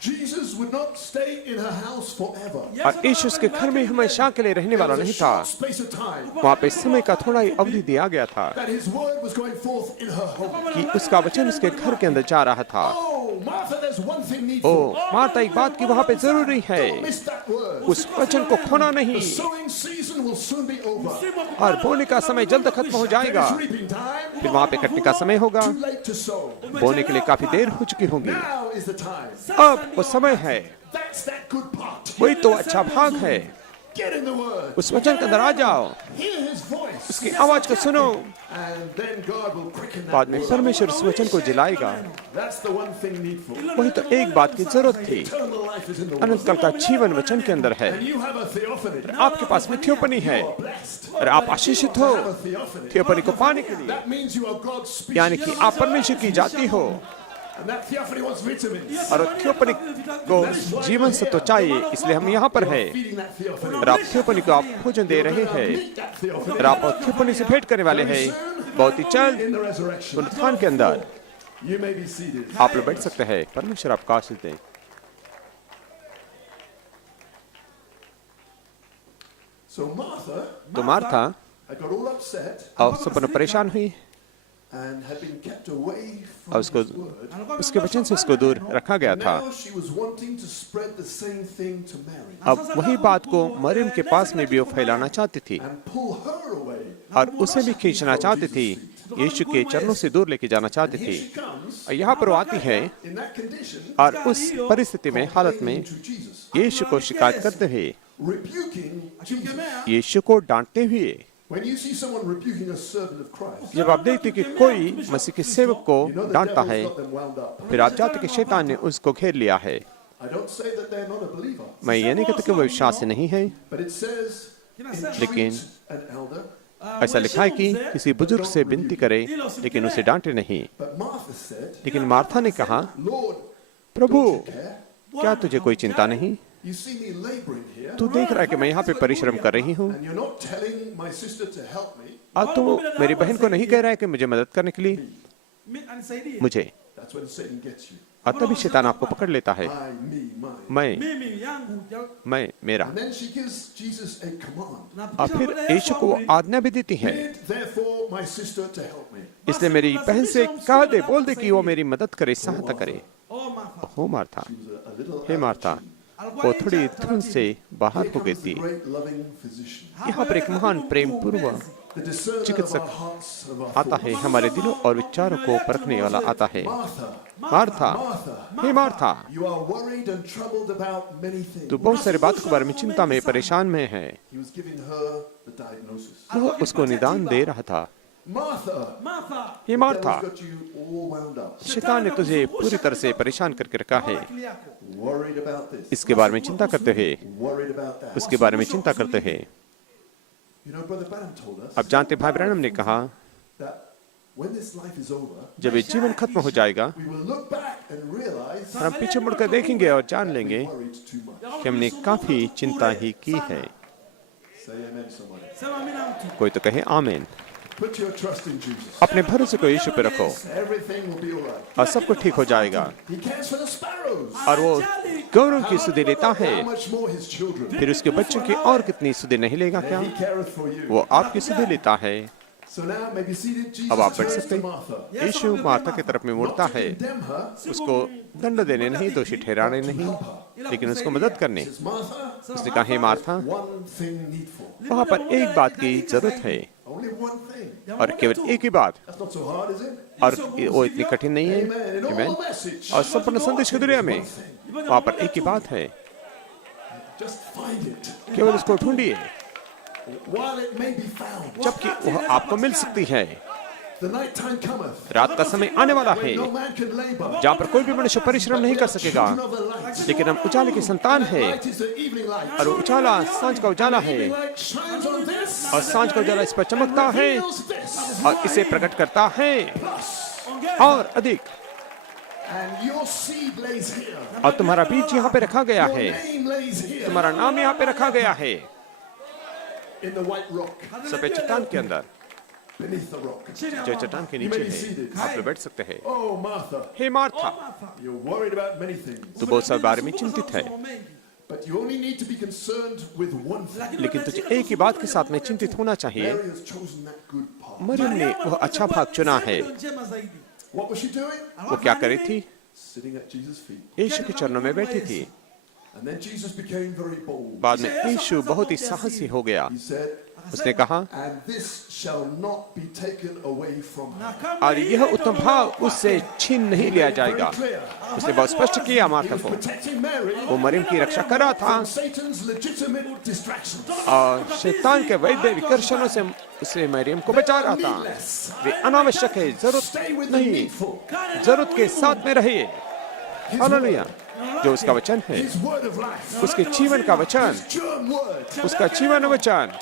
Jesus would not stay in her house forever. और यीशु उसके घर में हमेशा के लिए रहने वाला There was नहीं a था। short space of time वहाँ पे समय का थोड़ा ही अवधि दिया गया था that his word was going forth in her home. कि उसका वचन उसके घर के अंदर जा रहा था। Oh, Martha, there's one thing ओ needful. मार्था, एक बात की वहाँ पे जरूरी Don't है, miss that word. उस वचन को खोना The नहीं। sowing season will soon be over. और बोने का समय जल्द खत्म हो जाएगा, There's reaping time. फिर वहाँ पे कटने का समय होगा। Too late to sow. बोने के लिए काफी देर हो चुकी होगी। Now is the time. अब वो समय है, That's that good part. वही तो अच्छा भाग है। Get in the word. उस वचन के अंदर आ जाओ, Hear his voice. उसकी आवाज को सुनो, And then God will quicken that बाद में word. परमेश्वर उस वचन को जिलाएगा। That's the one thing needful. वही तो एक बात की जरूरत थी। Eternal life is in the word. अनंत काल का जीवन वचन के अंदर है। And you have a theophany. आपके पास में थियोपनी है, You are blessed. और आप आशीषित हो Have a theophany. थियोपनी को पाने के लिए। That means you are God's species. यानी कि आप परमेश्वर की जाति हो, And that theophany wants vitamins. और थियोपनी को जीवन सत्व चाहिए, इसलिए हम यहाँ पर है। Feeding that theophany. और आप थियोपनी को आप भोजन दे रहे हैं, Meet that theophany और आप थियोपनी से भेंट करने वाले हैं बहुत ही जल्द in the resurrection. पुनरुत्थान के अंदर। You may be seated. आप लोग बैठ सकते हैं। परमेश्वर आपका आशीष दे। So Martha तो Martha had got all upset अब संपूर्ण परेशान हुई and had been kept away और from उसको his word. उसके वचन से उसको दूर रखा गया था। Now she was wanting to spread the same thing to Mary अब वही बात को मरियम के पास में भी वो फैलाना चाहती थी and pull her away. और उसे भी खींचना चाहती थी, यीशु के चरणों से दूर लेके जाना चाहती Here थी। she comes और यहाँ पर वो आती है in that condition, और उस परिस्थिति में, हालत में to Jesus, यीशु को शिकायत करते हुए, rebuking Jesus. यीशु को डांटते हुए। When you see someone rebuking a servant of Christ, जब आप देखते कि कोई मसीह के सेवक को you know the डांटता devil's है, got them wound up. फिर आप जानते कि शैतान ने उसको घेर लिया है। I don't say that they're not a believer, मैं ये नहीं कहता कि वो विश्वासी नहीं है, but it says, लेकिन entreat an elder. ऐसा लिखा है कि किसी बुजुर्ग से विनती करे लेकिन उसे डांटे नहीं। But Martha said, लेकिन मार्था ने कहा, Lord, Prabhu don't you care? क्या तुझे कोई चिंता नहीं? You see me laboring here, तू देख रहा है कि मैं यहाँ पे परिश्रम कर रही हूँ and you're not telling my sister to help me. और तू मेरी बहन को नहीं कह रहा है कि मुझे मदद करने के लिए मुझे। That's when Satan gets you. और तभी शैतान आपको पकड़ लेता है, I, me, mine. मैं मेरा। And then she gives Jesus a command. और फिर यीशु को वो आज्ञा भी देती है, Bid therefore my sister to help me. इसलिए मेरी बहन से कह दे, बोल दे कि वो मेरी मदद करे, सहायता करे। Oh Martha, She was a little hey Martha, वो थोड़ी धुन से बाहर हो गई the थी। great loving physician. यहाँ पर एक महान प्रेम पूर्व The discerner of चिकित्सक our hearts, of our आता है, हमारे दिलों और विचारों को परखने वाला आता है। Martha, Martha, Martha, hey Martha, you are worried and troubled about many things. तू बहुत सारी बातों के बारे में चिंता में, परेशान में है। He was giving her the diagnosis. वो उसको निदान दे रहा था। Martha, hey the Martha, devil's got you all wound up. शैतान ने तुझे पूरी तरह से परेशान करके रखा है। Worried about this, इसके बारे में चिंता करते हैं, worried about that. उसके बारे में चिंता करते हैं। You know, Brother Branham told us अब जानते भाई ब्रैनम ने कहा, that when this life is over, जब ये जीवन खत्म हो जाएगा, we will look back and realize हम पीछे मुड़कर देखेंगे और जान लेंगे we worried too much. कि हमने काफी चिंता ही की है। Say amen, somebody. कोई तो कहे आमीन। Put your trust in Jesus. अपने भरोसे को यीशु पे रखो Everything will be all right. और सब कुछ ठीक हो जाएगा। He cares for the sparrows. और वो गौरव की सुधि लेता है, How much more his children? फिर उसके बच्चों की और कितनी सुधि नहीं लेगा क्या? He careth for you. वो आपकी सुधि लेता है। So now, maybe seated, Jesus अब आप बैठ turns सकते to हैं। Martha. यीशु मार्था की तरफ में मुड़ता है, Condemn her. उसको दंड देने नहीं, दोषी ठहराने नहीं, लेकिन उसको मदद करने। Says, Martha, उसने कहा, हे मार्था, one thing needful. वहाँ पर एक बात की जरूरत है Only one thing. और केवल एक ही बात, That's not so hard, is it? और वो इतनी कठिन नहीं है। Amen. In all आमीन। the message, और संपूर्ण संदेश की दुनिया में वहाँ पर एक ही बात है, just find it. केवल उसको ढूंढिए, While it may be found. जबकि वह आपको मिल सकती है। The night time cometh. रात का समय आने वाला है When no man can labor. जहाँ पर कोई भी मनुष्य परिश्रम नहीं कर सकेगा, Children of the light. लेकिन हम उजाले की संतान है Light is the evening light. और उजाला सांझ का उजाला है Evening light shines on this. और सांझ का उजाला इस पर चमकता है Reveals this. और इसे प्रकट करता है और अधिक। And your seed lays here. और तुम्हारा बीज यहाँ पे रखा गया Your है, name lays here. तुम्हारा नाम यहाँ पे रखा गया है, In the white rock. सफेद चट्टान के अंदर, Beneath the rock. जो चट्टान के नीचे है। आप लोग बैठ सकते हैं। Oh, Martha. Hey Martha, You're worried about many things. तू बहुत सारे बारे में चिंतित है, But you only need to be concerned with one thing. लेकिन तुझे एक ही बात के साथ में चिंतित होना चाहिए। Mary has chosen that good path. Maryam ने वह अच्छा भाग चुना है। What was she doing? वो क्या करी थी? Sitting at Jesus' feet. यीशु के चरणों में बैठी थी। And then Jesus became very bold. बाद में यीशु बहुत ही साहसी हो गया। He said, उसने कहा, and this shall not be taken away from her. और यह उत्तम भाव उससे छीन नहीं लिया जाएगा। उसने बहुत स्पष्ट किया मार्था को, Protecting Mary वो मरियम की रक्षा कर रहा था from Satan's legitimate distractions. और शैतान के वैध विकर्षणों से उसे मरियम को बचा रहा था। वे अनावश्यक है, Stay जरूरत with the नहीं, needful. जरूरत के साथ में रहिए। हालेलुया। जो उसका वचन है, His word of life. उसके जीवन का वचन, His germ word उसका जीवन वचन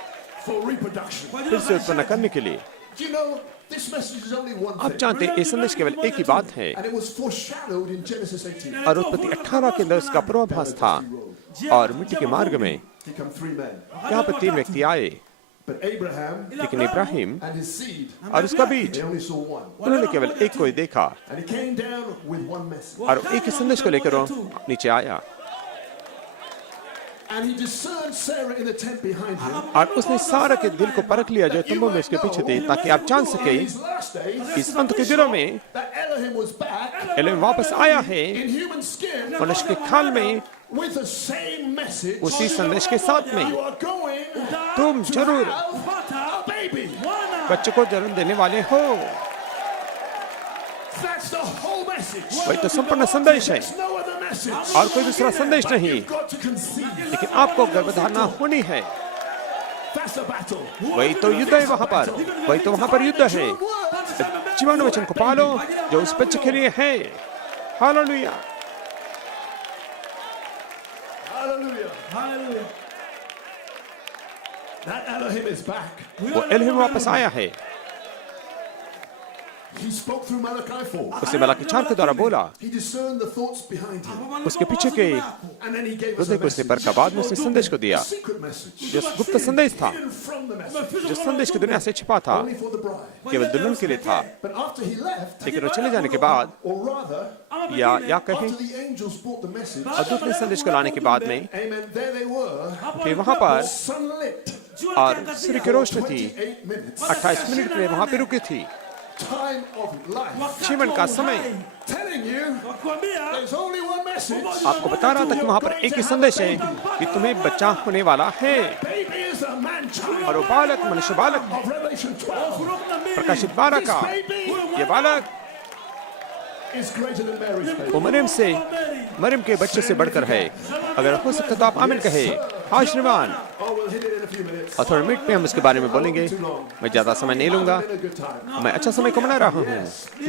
for reproduction. फिर से उत्पन्न करने के लिए। Do you know, this message is only one आप thing. जानते हैं, ये संदेश केवल एक ही बात है And it was foreshadowed in Genesis 18. और उत्पत्ति 18 के अंदर उसका पूर्वाभास था। और मिट्टी के मार्ग में Here come three men. यहाँ पर 3 व्यक्ति आए, But Abraham लेकिन इब्राहिम and his seed, और उसका बीज, they only saw one. उन्होंने केवल एक को ही देखा And he came down with one message. और एक ही संदेश को लेकर वो नीचे आया। And he discerned Sarah in the tent behind him. और उसने सारा के दिल को परख लिया जो तंबू में उसके पीछे थे, ताकि आप जान सके In his last days, इस अंत के दिनों में that Elohim was back Elohim वापस आया है in human skin मनुष्य के खाल में with the same message. उसी संदेश के साथ में You are going तुम to जरूर have a baby. बच्चे को जन्म देने वाले हो। That's the whole message. वही तो संपूर्ण संदेश है, There's no other message. और कोई दूसरा संदेश But नहीं। you've got to conceive. लेकिन आपको गर्भधारणा होनी है। That's a battle. वही तो युद्ध है वहाँ पर, वही तो वहाँ पर युद्ध है। जीवन वचन को पालो जो उस बच्चे के लिए है। Hallelujah. Hallelujah. Hallelujah. That Elohim is back. वो एलोहिम वापस आया है। He spoke through Malachi 4. उसने मलाकी 4 के द्वारा बोला, He discerned the thoughts behind him. उसके पीछे के And then he gave us हृदय a को उसने message. परखा, बाद में उसने संदेश को दिया, A secret message. जो गुप्त संदेश था, Hidden from the message. जो संदेश की दुनिया से छिपा था, Only for the bride. केवल दुल्हन के लिए था। But after he left, लेकिन वो चले जाने के बाद, or rather, या कहें after the angels brought the message, अद्भुत ने संदेश को लाने के बाद में amen, there they were, फिर वहाँ पर sunlit, और सूर्य की रोशनी थी, 28 minutes, 28 मिनट के लिए वहाँ पे रुकी थी। time of life, जीवन का समय telling you Wakwambia there's only one message. आपको बता रहा था कि वहाँ पर एक ही संदेश है कि तुम्हें बच्चा होने वाला है, Baby is a man child और वो बालक मनुष्य बालक है। of Revelation 12. प्रकाशित 12 का ये बालक Is greater than Mary's baby. वो मरियम के बच्चे से बढ़कर है। अगर हो सकता तो आप आमीन कहे। हाँ श्रीमान, Oh, we'll hit it in a few minutes. और थोड़े मिनट में हम इसके बारे में बोलेंगे। मैं ज्यादा समय नहीं लूंगा, I'm in a good time. मैं अच्छा समय को मना रहा हूँ।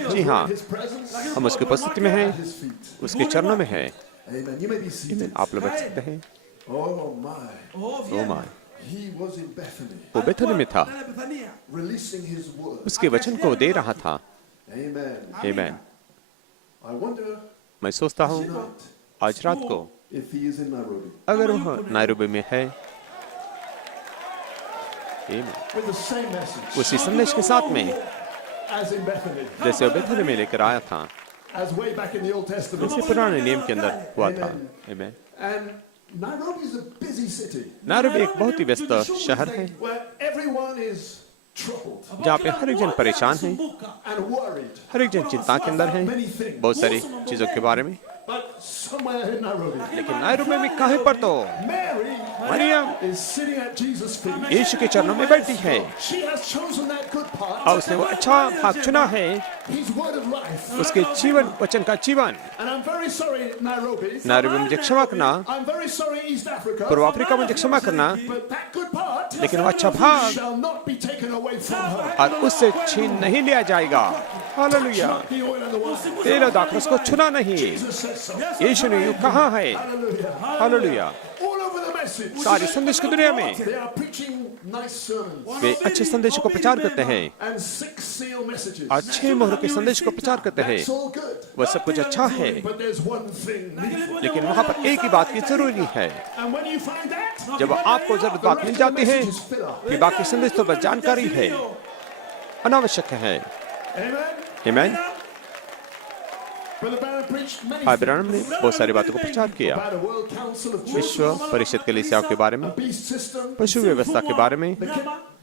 जी हाँ, His presence, हम उसकी उपस्थिति में हैं, his feet. उसके चरणों में हैं। Amen. You may be seated. आप लोग बैठ सकते हैं। Oh my. Oh my, He was in Bethany, वो बेथनी में था, releasing his word. उसके वचन को दे रहा था। Amen. आमीन। I wonder मैं सोचता हूँ tonight आज रात को if he is in Nairobi अगर वह नायरोबी में है, आमीन, with the same message उसी संदेश के साथ में as in Bethany, जैसे वो बेथनी में लेकर आया था, as way back in the Old Testament. जैसे पुराने नियम के अंदर हुआ था। आमीन। And Nairobi is a busy city Nairobi एक बहुत ही व्यस्त शहर है, where everyone is troubled जहाँ पे हर एक जन परेशान है, and worried हर एक जन चिंता के अंदर है, many things. बहुत सारी चीजों के बारे में। But somewhere in Nairobi, लेकिन नायरोबी में कहीं पर तो Mary Maryam is sitting at Jesus' feet. यीशु के चरणों में बैठी है, She has chosen that good part, और उसने वो अच्छा भाग चुना है, his word of life. उसके जीवन वचन का जीवन। And I'm very sorry, Nairobi. Nairobi में मुझे क्षमा करना, I'm very sorry, East Africa. पूर्व अफ्रीका में मुझे क्षमा करना, But that good part लेकिन वो अच्छा भाग shall not be taken away from her. और उससे छीन नहीं लिया जाएगा। Hallelujah. The oil and the wine. तेल और दाखरस को छूना नहीं, Jesus says so. यीशु ने यूं कहा है। Hallelujah. Hallelujah. All over the message. सारी संदेश की दुनिया में They are preaching nice sermons वे अच्छे संदेश को प्रचार करते हैं and 6 seal messages. और 6 मोहरों के संदेश को प्रचार करते हैं। It's all good. वह सब कुछ अच्छा है, But there's one thing needful. लेकिन वहाँ पर एक ही बात की जरूरी है। And when you find that, जब आपको जरूरत the बात rest मिल of the जाती है message is filler. कि बाकी संदेश तो बस जानकारी है, अनावश्यक है। Amen. आमीन। Brother Barron preached many भाई things ब्रायन ने बहुत सारी बातों को प्रचार किया, about a world council of विश्व churches, परिषद कलीसियाओं के बारे में, a beast system, पशु व्यवस्था के बारे में,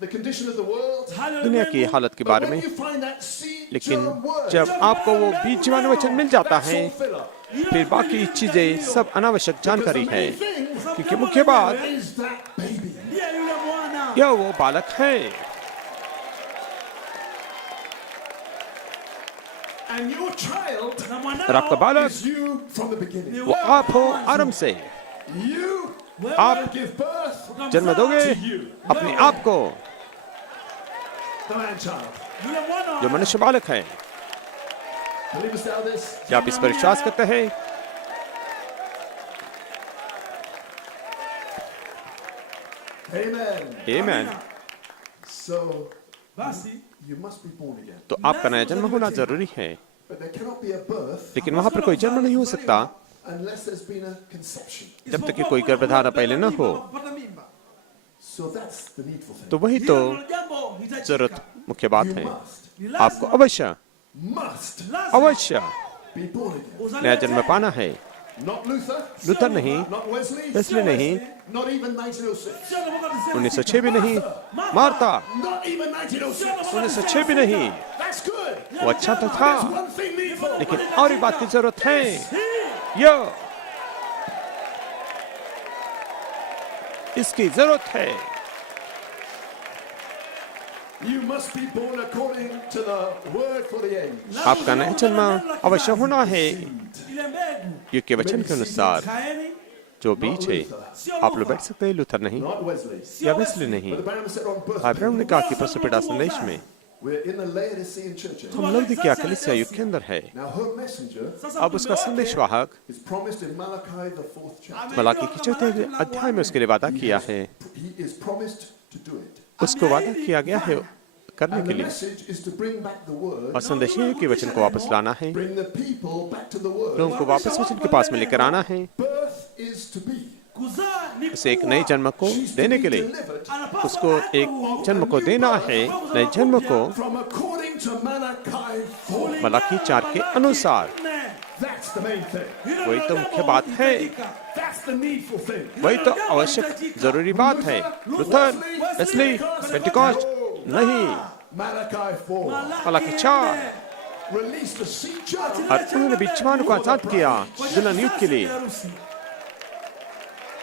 the condition of the world. दुनिया की हालत के बारे But में। when you find that seed लेकिन germ word, जब आपको वो बीज जीवाणु वचन मिल जाता that's है, all filler. फिर बाकी चीजें सब अनावश्यक जानकारी Because the है, main thing क्योंकि मुख्य बात is that baby. यह वो बालक है, And your child और आपका बालक is you from the beginning. वो आप हो आरंभ से। You आप will give birth जन्म दोगे अपने आप को, the man child. जो मनुष्य बालक है। Believe us now this. क्या आप इस पर विश्वास करते हैं? Amen. आमीन। So Basi you must be born again. तो आपका नया जन्म होना जरूरी है, But there cannot be a birth लेकिन वहाँ पर कोई जन्म नहीं हो सकता unless there's been a conception. जब तक कि कोई गर्भधारण पहले न हो। kupata mimba. So that's the needful thing. तो वही Hilo तो ndilo jambo hitajika. जरूरत मुख्य बात You है। must, Ni आपको lazima अवश्य must lazima अवश्य be born again. uzaliwe नया जन्म tena. पाना है। Not Luther, लूथर नहीं, not Wesley, वेस्ले नहीं, not even 1906. 1906 भी नहीं, मार्ता Not even 1906. 1906 भी नहीं। That's good. वो अच्छा तो There's था, one thing needful. लेकिन और एक बात की जरूरत है। यो इसकी जरूरत है। You must be born according to the word for the age. आपका नया जन्म अवश्य होना है ile mbegu युग के वचन के अनुसार। kaeni जो बीच है, आप लोग बैठ सकते हैं, लूथर नहीं Not Wesley. या वेस्ले नहीं। But the Branham said on birth. Abraham ने कहा कि प्रस्तुत संदेश में We're in the Laodicean church. हम लौदी की कलीसिया युग के अंदर है। Now her messenger अब उसका संदेशवाहक is promised in Malachi the 4th chapter. Malachi के चौथे अध्याय में उसके लिए वादा किया है। He is promised to do it. उसको वादा किया गया है करने And के the लिए। message is to bring back the word, और संदेश ये है कि वचन को वापस लाना है, bring the people back to the word. लोगों को वापस वचन के पास में लेकर आना है, Birth is to be. kuzaa ni उसे एक नए जन्म को She's to देने be के लिए। delivered उसको एक जन्म को देना है, नए जन्म को from according to Malachi 4. Malachi 4 के अनुसार। That's the main thing. वही तो मुख्य बात है, That's the needful thing. वही तो आवश्यक जरूरी बात है। लूथर, वेस्ली, पेंटिकॉस्ट नहीं, Malachi 4. Malachi 4। Release the seed child. और उन्होंने बिच्छवान को आजाद किया दुल्हन युग के लिए।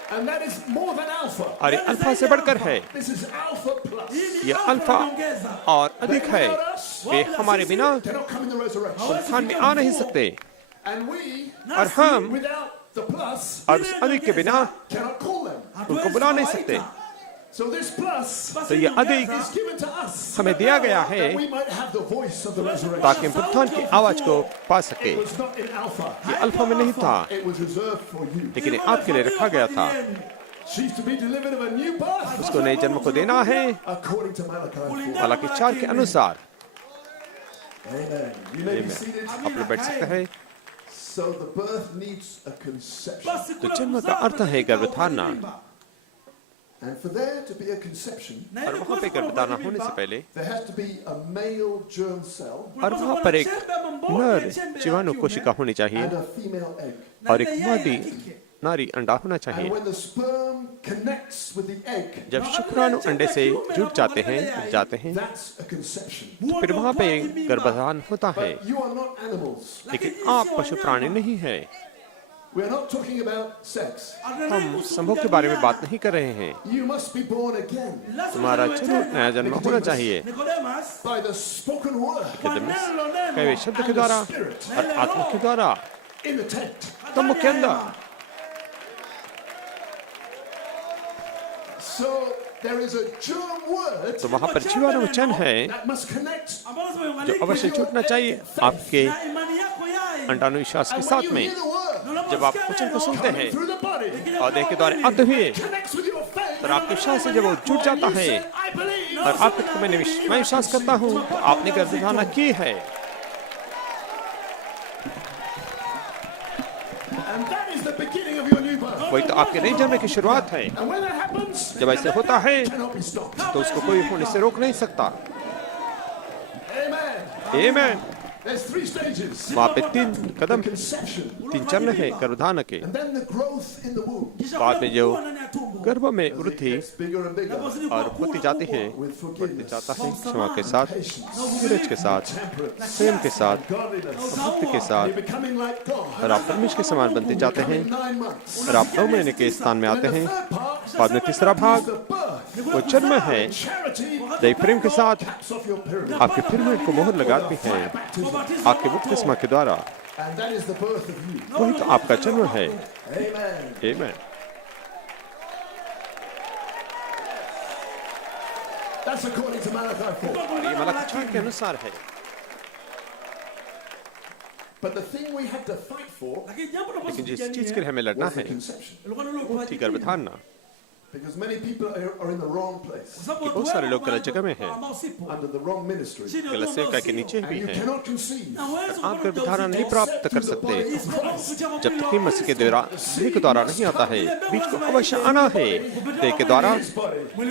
And that is more than alpha. और ये अल्फा से बढ़कर है, This is alpha plus. ये अल्फा और अधिक है। ये हमारे बिना Cannot come in the resurrection. उत्थान में आ नहीं सकते, And we, और हम without the plus, और उस अधिक के बिना cannot call them. उनको बुला नहीं सकते। So this plus तो ये अधिक is given to us. हमें दिया गया है That we might have the voice of the resurrection. ताकि हम उत्थान की आवाज को पा सके। It was not in alpha. ये अल्फा में नहीं था, It was reserved for you. लेकिन ये आपके लिए रखा गया था। She's to be delivered of a new birth. उसको नए जन्म को देना है According to Malachi 4. मलाकी 4 के अनुसार। Amen. You may be Amen। seated. आप लोग बैठ सकते हैं। So the birth needs a conception. तो जन्म का अर्थ है गर्भधारणा, And for there to be a conception, और वहाँ पे गर्भधारणा होने से पहले there has to be a male germ cell और वहाँ पर एक नर जीवाणु कोशिका होनी चाहिए and a female egg. और एक मादी नारी अंडा होना चाहिए। And when the sperm connects with the egg, जब शुक्राणु अंडे से जुड़ जाते हैं, that's a conception. फिर वहाँ पे गर्भधान होता है। But you are not animals. लेकिन आप पशु प्राणी नहीं है। We are not talking about sex. हम संभोग के बारे में बात नहीं कर रहे हैं। You must be born again तुम्हारा नया जन्म होना चाहिए by the spoken word कई हुए शब्द के द्वारा और आत्मा के द्वारा in the tent. तम्बू के अंदर। So there is a germ word तो वहाँ पर जीवाणु वचन है that must connect. जो अवश्य छूटना चाहिए आपके अंडानुविश्वास के साथ You में। hear the word जब आप वचन को सुनते हैं through the body, और देह के द्वारा आते हुए, connects with your faith. और आपके विश्वास से जब वो जुट जाता है I believe. और आप कहते हैं, मैं विश्वास करता हूँ, तो आपने गर्भधारणा की है। And that is the beginning of your new birth. वही तो आपके नए जन्म की शुरुआत है। And when that happens, जब ऐसे होता है cannot be stopped. तो उसको कोई होने से रोक नहीं सकता। Amen. आमेन। There's 3 stages. वहाँ पे 3 कदम, Conception. 3 चरण है गर्भधारण के। And then the growth in the womb. बाद में जो गर्भ में वृद्धि It's bigger and bigger. और होती जाती है, With बढ़ती forgiveness, जाता है क्षमा के साथ, धीरज के साथ, temperance, प्रेम के साथ, godliness. भक्ति के साथ, You're becoming like God. और आप परमेश्वर के समान बनते जाते हैं। 9 months. और आप 9 महीने के स्थान में आते And the हैं। third part बाद में तीसरा is भाग the birth. वो जन्म है, Charity दही प्रेम के साथ taps off your pyramid. आपके पिरामिड को मोहर लगाती है आपके बपतिस्मा के द्वारा। And that is the birth of you. वही तो आपका जन्म है। Amen. Amen. That's according to Malachi 4. ये मलाकी 4 के अनुसार है। But the thing we had to fight for लेकिन जिस चीज के लिए हमें लड़ना was the है conception. थी गर्भधारणा। Because many people are in the wrong place, बहुत सारे लोग गलत जगह में हैं, under the wrong ministry. गलत सेवका के नीचे भी And you हैं। cannot conceive आप गर्भधारणा नहीं प्राप्त कर सकते जब तक कि मसीह के देह के द्वारा नहीं आता है। बीच को अवश्य आना है देह के द्वारा,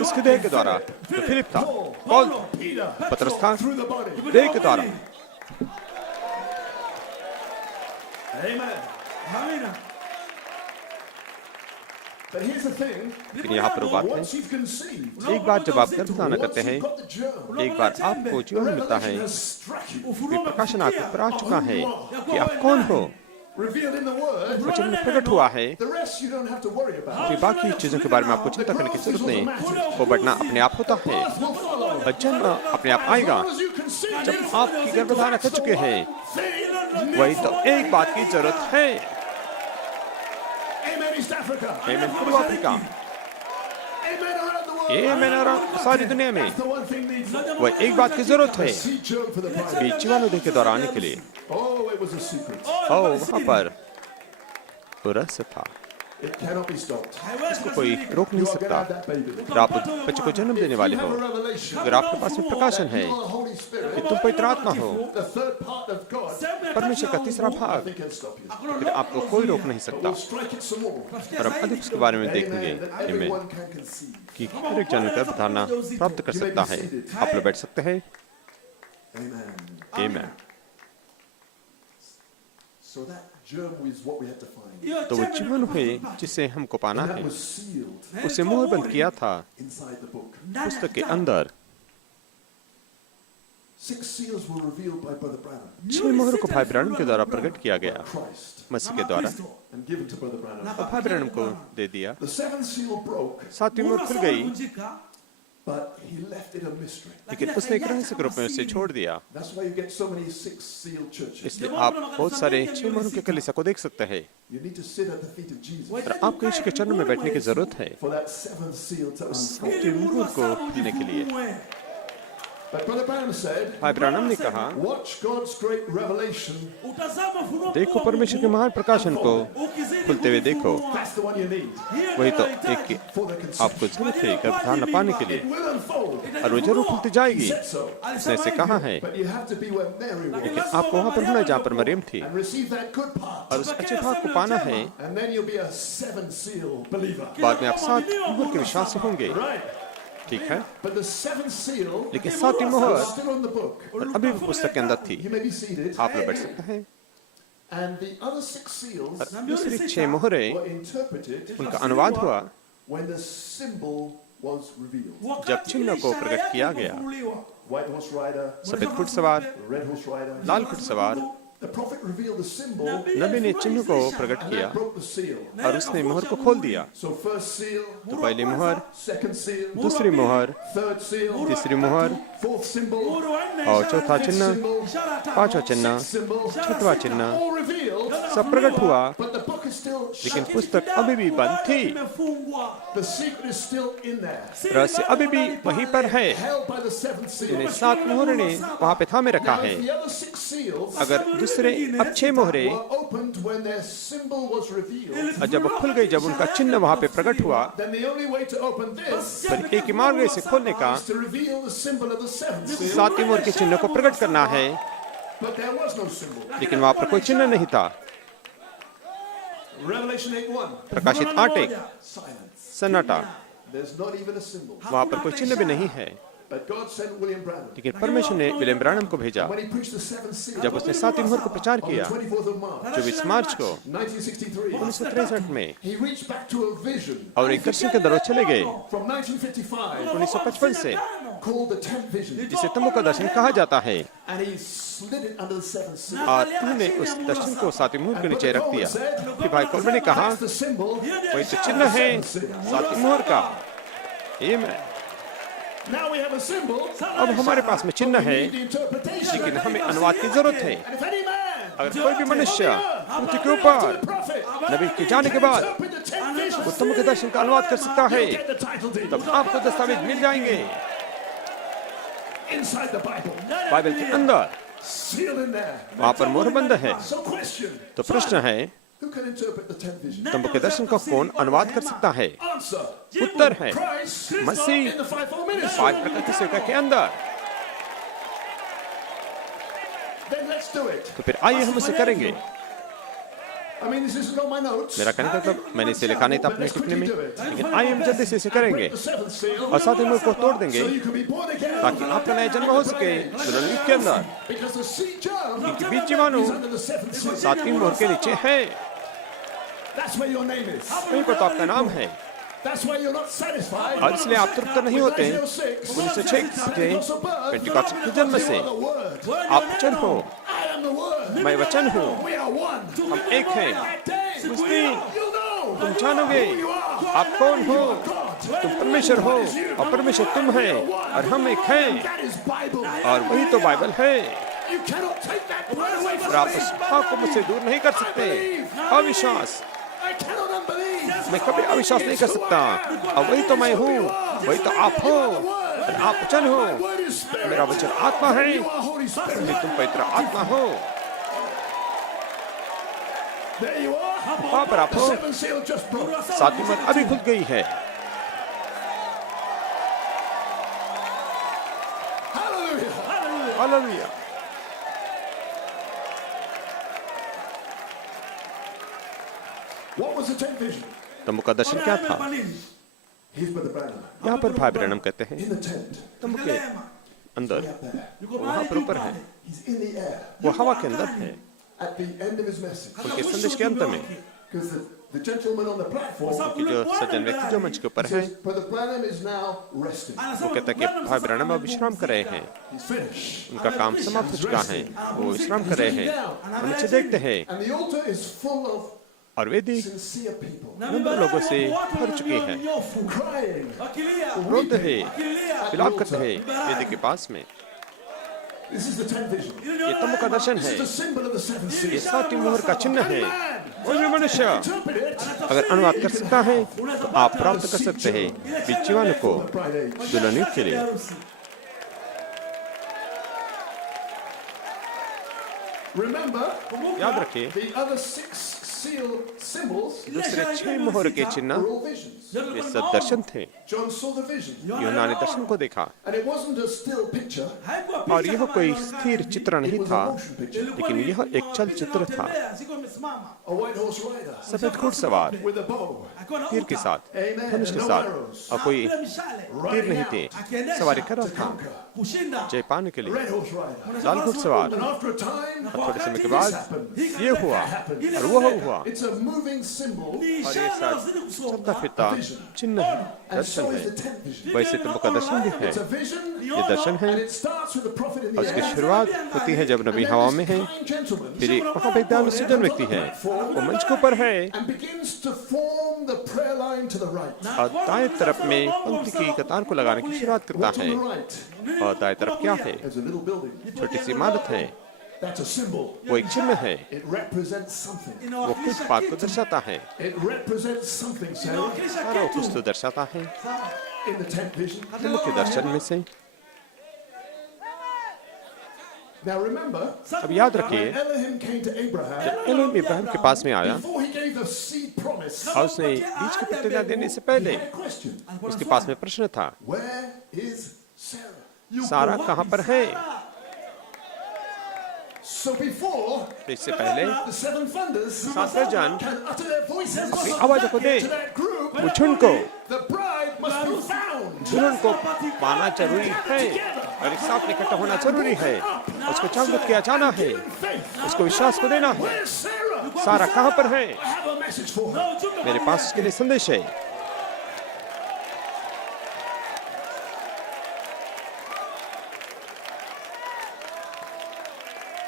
उसके देह के द्वारा। तो फिलिप था, पौल, Peter पतरस था, through the body. देह के द्वारा। Amen. But here's the thing. लेकिन यहाँ पर वो बात है, Once you've conceived, एक बार जब आप गर्भधारण करते once हैं, you've got the germ, एक बार आपको जीवन मिलता है, revelation has struck you. वे प्रकाशन आपके पर आ चुका है कि आप कौन हो, Revealed in the word. वचन में प्रकट हुआ है। The rest you don't have to worry about. फिर बाकी चीजों के बारे में आपको चिंता करने की जरूरत नहीं, वो बढ़ना अपने आप होता है Birth will follow. और जन्म अपने आप आएगा। As you conceive, जब आपकी गर्भधारण कर चुके हैं, thing. वही तो एक बात की जरूरत है। Amen, East Africa. आमीन पूर्व Africa, Amen, around the world. आमीन और सारी दुनिया में The one thing needs वह एक बात की जरूरत है, seed germ for the bride. बीच जीवाणुदेह के द्वारा आने के लिए। Oh, it was a secret. वहाँ पर वो रहस्य था, It cannot be stopped. इसको कोई रोक नहीं You are going to सकता। have that baby. अगर आप बच्चे को जन्म देने वाले You हो, have a revelation. अगर आपके पास में प्रकाशन है You are the Holy कि Spirit. तुम पवित्र आत्मा हो, The third part of God. परमेश्वर का तीसरा भाग, Nothing can stop you. फिर आपको कोई रोक नहीं But सकता। we'll strike it some more. और हम अधिक उसके बारे में देखेंगे Amen. That आमीन everyone can conceive. कि हर एक जन गर्भधारणा प्राप्त कर सकता है। आप लोग बैठ सकते हैं। Amen. आमीन। So that germ is what we had to find. तो वो जीवन है जिसे हमको पाना And है, that was sealed उसे मुहरबंद किया था inside the book. पुस्तक के अंदर। 6 seals were revealed by Brother Branham. 6 मोहरों को भाई ब्रैनम के द्वारा प्रकट किया गया, Christ. मसीह के द्वारा, And given to Brother Branham. और भाई ब्रैनम को दे दिया। The 7th seal broke, 7वीं मोहर खुल गई, but he left it a mystery. लेकिन उसने एक रहस्य के रूप में उसे छोड़ दिया। That's why you get so many 6 sealed churches. इसलिए आप बहुत सारे 6 मोहरों के कलीसिया को देख सकते हैं। You need to sit at the feet of Jesus और आपको यीशु के चरणों में बैठने की जरूरत है for that 7th seal to unfold. 7वीं मोहर को खुलने के लिए। But Brother Branham said, भाई ब्रैनम ने कहा, watch God's great revelation. देखो परमेश्वर के महान प्रकाशन को खुलते हुए देखो। That's the one you need वही तो एक की for the conception. आपको जरूरत है गर्भधारण पाने के लिए, It will unfold. और वो जरूर खुलती जाएगी। He said so. उसने ऐसे कहा है, But you have to be where Mary was लेकिन आपको वहाँ पर होना जहाँ पर मरियम थी, and receive that good part. और उस अच्छे भाग को पाना है। And then you'll be a 7 seal believer. बाद में आप 7 मोहर के विश्वासी होंगे, Right. ठीक है। But the 7th seal लेकिन 7वीं मोहर is still on the book. और अभी भी पुस्तक के अंदर थी। You may be seated. आप लोग बैठ सकते हैं। And the other 6 seals और दूसरी 6 मोहरें, were interpreted उनका अनुवाद हुआ when the symbol was revealed. जब चिन्ह को प्रकट किया गया। White horse rider, सफेद घुड़सवार, red horse rider. लाल घुड़सवार, The prophet revealed the symbol नबी ने चिन्ह को प्रकट and किया that broke the seal. और उसने मोहर को खोल दिया। So first seal, तो पहली मोहर, second seal, दूसरी मोहर, third seal, तीसरी मोहर, fourth symbol, और चौथा fifth चिन्ह, symbol, पांचवा चिन्ह, sixth symbol, छठवां चिन्ह, all revealed. सब प्रकट हुआ, But the book is still लेकिन shut. पुस्तक अभी भी बंद थी। The secret is still in there, रहस्य अभी भी वहीं पर है, held by the 7th seal. जिन्हें 7 मोहरों ने वहाँ पे थामे रखा Now, है। if the other 6 seals अगर दूसरे अब 6 मोहरें, were opened when their symbol was revealed, और जब वो खुल गई, जब उनका चिन्ह वहाँ पे प्रकट हुआ, then the only way to open this पर एक ही मार्ग है इसे खोलने का, is to reveal the symbol of the 7th seal. 7वीं मोहर के चिन्ह को प्रकट करना है, But there was no symbol. लेकिन वहाँ पर कोई चिन्ह नहीं था। Revelation 8:1. प्रकाशित 8:1 Silence. सन्नाटा, There's not even a symbol. वहाँ पर कोई चिन्ह भी नहीं है। But God sent William Branham. लेकिन परमेश्वर ने विलियम ब्रानम को भेजा। When he preached the 7th seal जब उसने 7वीं मोहर को प्रचार on the किया 24th of March, 24 मार्च को 1963, 1963 में, he reached back to a vision और एक दर्शन के दरों चले गए from 1955 1955 से, called the 10th vision. जिसे तंबू का दर्शन कहा जाता है, And he slid it under the 7th seal. और उन्होंने उस दर्शन को 7वीं मोहर के नीचे रख दिया। फिर भाई कोलबे ने कहा, That's the symbol. वही तो चिन्ह है 7वीं मोहर का। आमीन। Now we have a symbol. अब हमारे पास में चिन्ह है, The interpretation. लेकिन हमें अनुवाद की जरूरत है। And if any man अगर कोई भी मनुष्य पृथ्वी के ऊपर नबी के जाने के बाद interpret the 10th vision, उत्तम के दर्शन का अनुवाद कर सकता है, get the title deed. तब आपको दस्तावेज मिल जाएंगे Inside the Bible. बाइबल के अंदर। Sealed in there. वहाँ पर मोहरबंद है। So question. तो प्रश्न है, Who can interpret the 10th vision? तंबू के दर्शन का कौन अनुवाद कर सकता है? Answer. उत्तर है Christ Masih in the fivefold ministry. 5 प्रकार की सेवका के अंदर। Then let's do it. तो फिर आइए हम उसे करेंगे। I mean, this isn't on my notes. मेरा कहने का मतलब मैंने इसे लिखा नहीं था अपने टिप्पणी में, लेकिन आइए हम जल्दी से इसे करेंगे The 7th seal. और 7वीं मोहर को तोड़ देंगे, So you can be born again. ताकि आपका नया जन्म हो सके दुल्हन युग के अंदर। Because the seed germ क्योंकि बीज जीवाणु is under the 7th seal. 7वीं मोहर के नीचे है। That's where your name is. वहीं पर तो आपका नाम है That's why you're not satisfied. और इसलिए आप तृप्त नहीं होते 1906 के पेंटिकॉस्ट के जन्म से आप वचन हो I am the word. मैं वचन हूँ We are one. हम एक हैं उस दिन You'll know तुम जानोगे who you are. आप कौन हो God. तुम परमेश्वर हो और परमेश्वर तुम है और हम एक हैं That is Bible. और वही तो बाइबल है You cannot take that word away और from आप me. उस भाव को मुझसे दूर नहीं कर सकते अविश्वास I cannot unbelieve. मैं कभी अविश्वास नहीं कर सकता और वही तो मैं हूँ वही तो आप हो और आप वचन हो Word is spirit. मेरा वचन आत्मा है You are Holy Spirit. इसलिए तुम पवित्र आत्मा हो There you are. वहाँ पर आप The हो seventh seal just broke. सातवीं मत अभी खुल गई है Hallelujah. Hallelujah What was the tenth vision? तंबू का दर्शन क्या था He's Brother Branham. यहाँ पर भाई ब्रैनम कहते हैं In the tent. तंबू के अंदर Way up there. वहाँ पर ऊपर है He's in the air. वो हवा के अंदर है At the end of his message. उनके संदेश के अंत में Because the gentleman on the platform, कि जो सज्जन व्यक्ति जो मंच के ऊपर he है says, Brother Branham is now resting. वो कहता है कि भाई ब्रैनम अब विश्राम कर रहे हैं He's finished. उनका काम समाप्त हो चुका है वो विश्राम कर रहे हैं और नीचे देखते हैं And the altar is full of और वेदी sincere people. नम्र लोगों से भर चुकी है Crying. रोते हैं विलाप करते हैं वेदी के पास में This is the tenth vision. ये तंबू का दर्शन है This is the symbol of the seventh seal. ये सातवीं मोहर का चिन्ह है और जो मनुष्य Interpret it. अगर अनुवाद कर सकता है तो आप प्राप्त कर सकते हैं बिच्छुआन को Bride age. दुल्हन के लिए Remember, याद रखिए the other six seal symbols दूसरे 6 मोहर के चिन्ह were all visions. ये सब दर्शन थे John saw the vision. यूनानी दर्शन को देखा And it wasn't a still picture. और यह कोई स्थिर चित्र नहीं It was था a motion picture. लेकिन यह एक चलचित्र था A white horse rider सफेद घुड़सवार with a bow. तीर के साथ Amen. धनुष के No साथ arrows. और कोई तीर नहीं थे सवारी कर रहा था जय पाने के लिए Red horse rider. लाल घुड़सवार And after a time, थोड़े समय के this बाद happened. ये हुआ और वो हुआ It's a moving symbol. और ये साथ चलता फिरता चिन्ह है And so दर्शन is है the tenth vision. वैसे तुम का दर्शन भी है It's a vision. ये दर्शन है And it starts with the prophet in और the उसकी air. शुरुआत होती है जब नबी And हवा then में है this kind gentleman फिर वहाँ पे एक दयालु सज्जन व्यक्ति है वो मंच के ऊपर है and begins to form the prayer line to the right. और दाएं तरफ में पंक्ति की कतार को लगाने की शुरुआत करता What's on है the right? और दाएं तरफ क्या है There's a little building. छोटी सी इमारत है That's a symbol. वो एक चिन्ह है It represents something. वो कुछ बात को दर्शाता है It represents something, Sarah, सारा कुछ तो दर्शाता है in the tenth vision. मुख्य दर्शन में से Now remember, अब याद रखिए when Elohim came to Abraham, Elohim Ibrahim के पास में आया before he gave the seed promise, और उसने बीज के पत्ते न देने से पहले a question. उसके पास में प्रश्न था Where is Sarah? सारा कहाँ पर है So before तो इससे पहले the seven thunders सात जन can utter their voices अपनी आवाज़ों को दे to that group, वो झुंड को the bride must be found. दुल्हन को पाना जरूरी है और एक साथ इकट्ठा होना जरूरी है उसको जागरूक किया जाना है उसको विश्वास को देना है Where's Sarah? सारा कहाँ पर है I have a message for her. मेरे पास उसके लिए संदेश है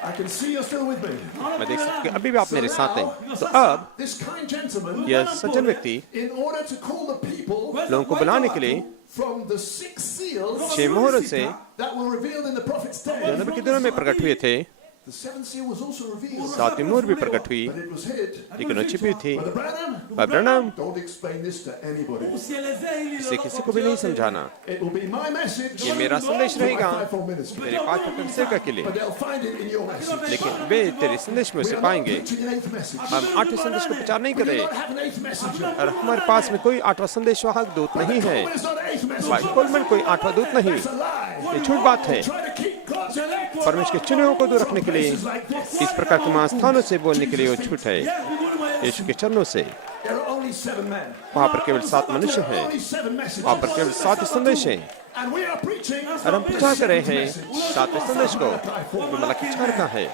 I can see you're still with me. मैं देख सकती हूँ अभी भी आप मेरे साथ हैं तो अब This kind gentleman, यह सज्जन व्यक्ति in order to call the people लोगों को बुलाने के लिए from the six seals 6 मोहरों से that were revealed in the prophet's जो day, नबी के दिनों में प्रकट हुए थे the seventh seal was also revealed, सातवीं मोहर भी प्रकट हुई but it was hid. लेकिन वो छिपी थी Brother Branham, भाई Branham don't explain this to anybody. इसे किसी को भी नहीं समझाना It will be my message ये मेरा संदेश for my रहेगा fivefold ministry. मेरे पांच प्रकट सेवक के लिए But they'll find it in your message. लेकिन वे तेरे संदेश में We उसे are not पाएंगे preaching an eighth message. हम आठवें संदेश को प्रचार नहीं We कर do रहे not have an eighth messenger. और हमारे पास में कोई आठवां संदेश वाहक दूत नहीं है Coleman is not an eighth भाई messenger. कोलमैन कोई आठवां दूत नहीं It's a lie. ये झूठ बात है Try to keep God's elect परमेश्वर के चुने को दूर रखने के लिए इस प्रकार के महास्थानों से बोलने के लिए वो झूठ है यीशु के चरणों से There are only 7 men. वहाँ पर केवल 7 मनुष्य हैं Only 7 messages. वहाँ पर केवल 7 संदेश हैं And we are preaching और हम प्रचार कर रहे हैं message. 7वें संदेश को जो मलाकी 4 का है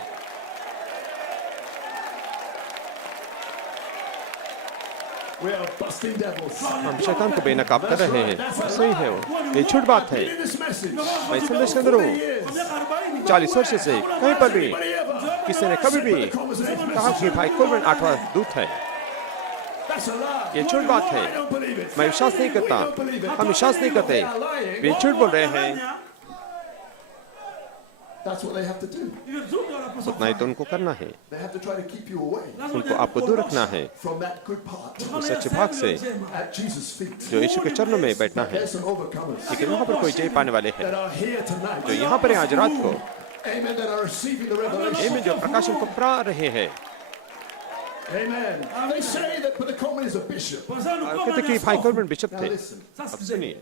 We are busting devils. हम शैतान को बेनकाब कर रहे हैं। सही है वो, ये झूठ बात है। In this message, मैं संदेश के अंदर हूँ। 40 वर्ष से कहीं पर भी किसी ने कभी भी कहा कि भाई कोलबर्न 8वां दूत है। that's a lie. ये झूठ बात है। I don't believe it. मैं विश्वास नहीं करता। हम विश्वास नहीं करते। वे झूठ बोल रहे हैं। That's what they have to do. उतना ही तो उनको करना है। They have to try to keep you away उनको आपको दूर रखना है from that good part उस अच्छे भाग से at Jesus' feet. जो यीशु के चरणों में बैठना है। There's some overcomers लेकिन वहाँ पर कोई जय पाने वाले हैं that are here tonight. जो यहाँ पर हैं आज रात को, Amen. That are receiving the revelation. में जो प्रकाशन को पा रहे हैं। Amen. They say that Brother Coleman is a bishop. कहते कि भाई कोलबर्न बिशप Now थे। listen, अब सुनिए,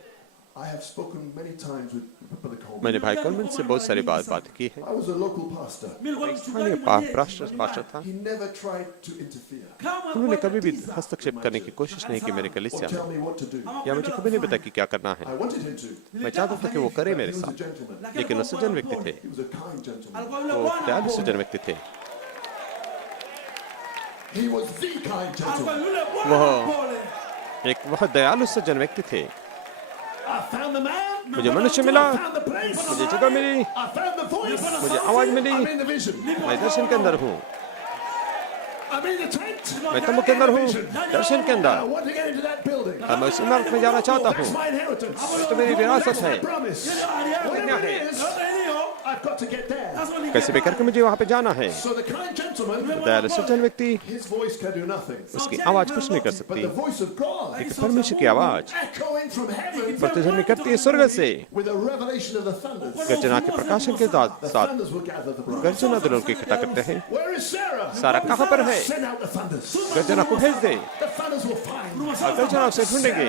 I have spoken many times with Brother Coleman. मैंने भाई कोलबर्न से बहुत सारी बात की है। I was a local pastor. स्थानीय पास्टर था। He never tried to interfere उन्होंने कभी भी हस्तक्षेप करने की कोशिश नहीं की मेरे or कलीसिया tell में, me what to do. या मुझे कभी नहीं बताया कि क्या करना है। I wanted him to. मैं चाहता था कि वो करे मेरे He was a साथ, gentleman. लेकिन वो सज्जन व्यक्ति थे। He was a kind gentleman. वो दयालु सज्जन व्यक्ति थे। He was the kind gentleman. वह दयालु सज्जन व्यक्ति थे। I found the man. मुझे मनुष्य मिला, I found the place. मुझे जगह मिली, I found the voice. मुझे आवाज मिली। I'm in the vision. मैं दर्शन के अंदर हूँ। I'm in the tent. मैं तंबू के अंदर हूँ, दर्शन के I अंदर। want to get into that building. और मैं उस इमारत में जाना चाहता हूँ। That's my inheritance. तो मेरी विरासत है। Promise. Whatever it is, I've got to get there. कैसे भी करके मुझे वहाँ पे जाना है। So the kind gentleman, दयालु सज्जन व्यक्ति, his voice can do nothing. उसकी आवाज कुछ नहीं कर But सकती, the voice of God, लेकिन परमेश्वर की आवाज echoing from heaven प्रतिध्वनि करती है स्वर्ग से। with a revelation of the thunders. गर्जना के प्रकाशन के साथ The साथ thunders will gather the bride. गर्जना दलों की इकट्ठा करते हैं। Where is Sarah? सारा कहाँ पर है? Send out the thunders. गर्जना को भेज दे। The thunders will find. और गर्जना उसे ढूंढेंगे,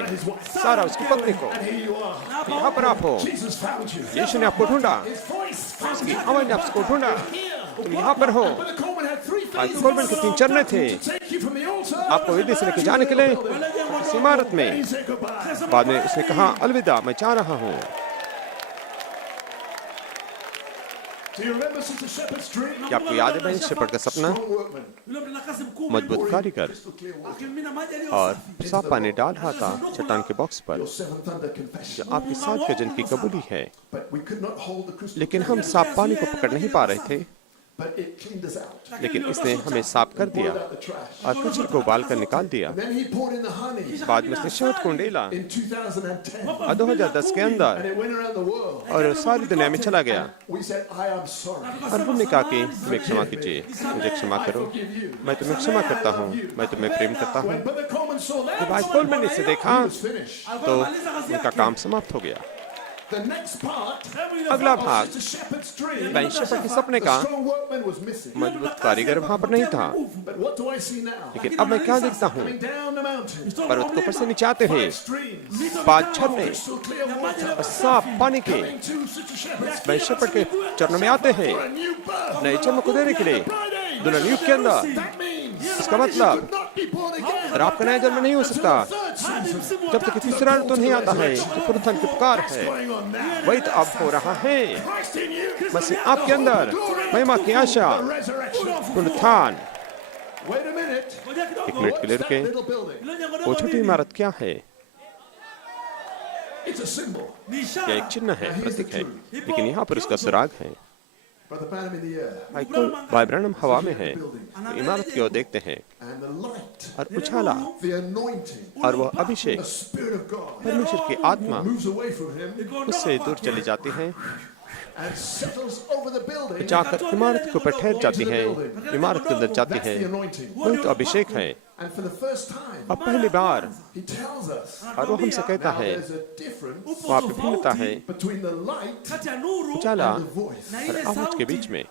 सारा उसकी पत्नी को। And here you are. यहाँ पर आप हो, Jesus found you. यीशु ने आपको ढूंढा, His voice found उसकी you. आवाज ने आपको ढूंढा। Here. तुम यहाँ पर हो। Brother Coleman had three भाई things कोलबर्न के 3 चरण थे to take you from the altar. आपको वेदी से लेकर जाने के लिए इस इमारत And में। he said goodbye. बाद में उसने कहा अलविदा, मैं जा रहा हूँ। Do you remember Sister Shepherd's dream? क्या आपको याद है बहन शेफर्ड का सपना? Strong workman. मजबूत कारीगर Crystal clear water. और साफ पानी डाल रहा था चट्टान के बॉक्स पर, Your seventh thunder confession. जो आपकी 7 गजन की कबूली है। But we could not hold the crystal. लेकिन हम साफ पानी को पकड़ नहीं पा रहे थे, But it cleaned us out. लेकिन इसने हमें साफ कर दिया Poured out the trash. और कचरे को उबाल कर निकाल दिया। And then he poured in the honey बाद में उसने शहद को उंडेला in 2010. और 2010 के And अंदर it went around the world. और सारी दुनिया में चला गया। We said, I am sorry. और हमने कहा कि हमें क्षमा कीजिए, मुझे क्षमा I करो, forgive you. मैं तुम्हें क्षमा करता हूँ, मैं तुम्हें प्रेम करता हूँ। When Brother Coleman saw that, जब भाई कोलबर्न ने इसे देखा he was finished. तो उनका काम समाप्त हो गया। The next part अगला of भाग Sister Shepherd's dream, बहन शेफर्ड के सपने the का strong workman was missing. मजबूत कारीगर वहाँ पर नहीं था, But what do I see now? लेकिन अब मैं क्या देखता हूँ? Coming down the mountain. पर्वत को ऊपर से नीचे आते हुए 5 streams. 5 झरने Crystal clear water. और साफ पानी के Coming to Sister Shepherd's बहन शेफर्ड के चरणों में आते हैं for a new birth. नए जन्म को देने के लिए दुल्हन युग के अंदर। That means इसका मतलब could not be born again और आपका नया जन्म नहीं हो सकता third season. जब तक तीसरा ऋतु नहीं आता है, जो पुनरुत्थान की पुकार है। Going on now. वही तो अब हो रहा है। Christ in you. मसीह आपके अंदर, महिमा की आशा, The resurrection. पुनरुत्थान। Wait a minute. एक मिनट के लिए What's that रुके। little building? वो छोटी इमारत क्या है? It's a symbol. यह एक चिन्ह है, प्रतीक है, लेकिन यहाँ पर उसका सुराग है। Brother Branham in the air. भाई ब्रैनम हवा में है, इमारत की ओर देखते हैं And the light. और उछाला The anointing. और वह अभिषेक The Spirit of God परमेश्वर की आत्मा moves away from him उससे दूर चली जाती है, and settles over the building. जाकर इमारत के ऊपर ठहर जाती है, इमारत के अंदर जाती That's है। the anointing. वही तो अभिषेक है। And for the first time, अब पहली बार he tells us और वो हमसे कहता now है there's a difference वहाँ पे भिन्नता है between the light Ujala and the voice. और आवाज के बीच में,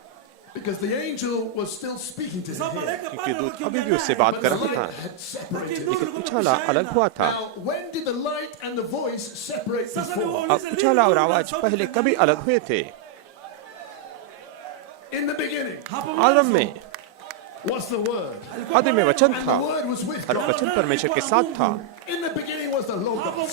Because the angel was still speaking to him here. क्योंकि दूत अभी भी उससे बात कर The रहा था, light had separated. लेकिन उछाला अलग हुआ था। Now, when did the light and the voice separate before? अब उछाला और आवाज पहले कभी अलग हुए थे? In the beginning आदम में was the Word. आदि में वचन And था the Word was with और God. वचन परमेश्वर के साथ था। In the beginning was the Logos.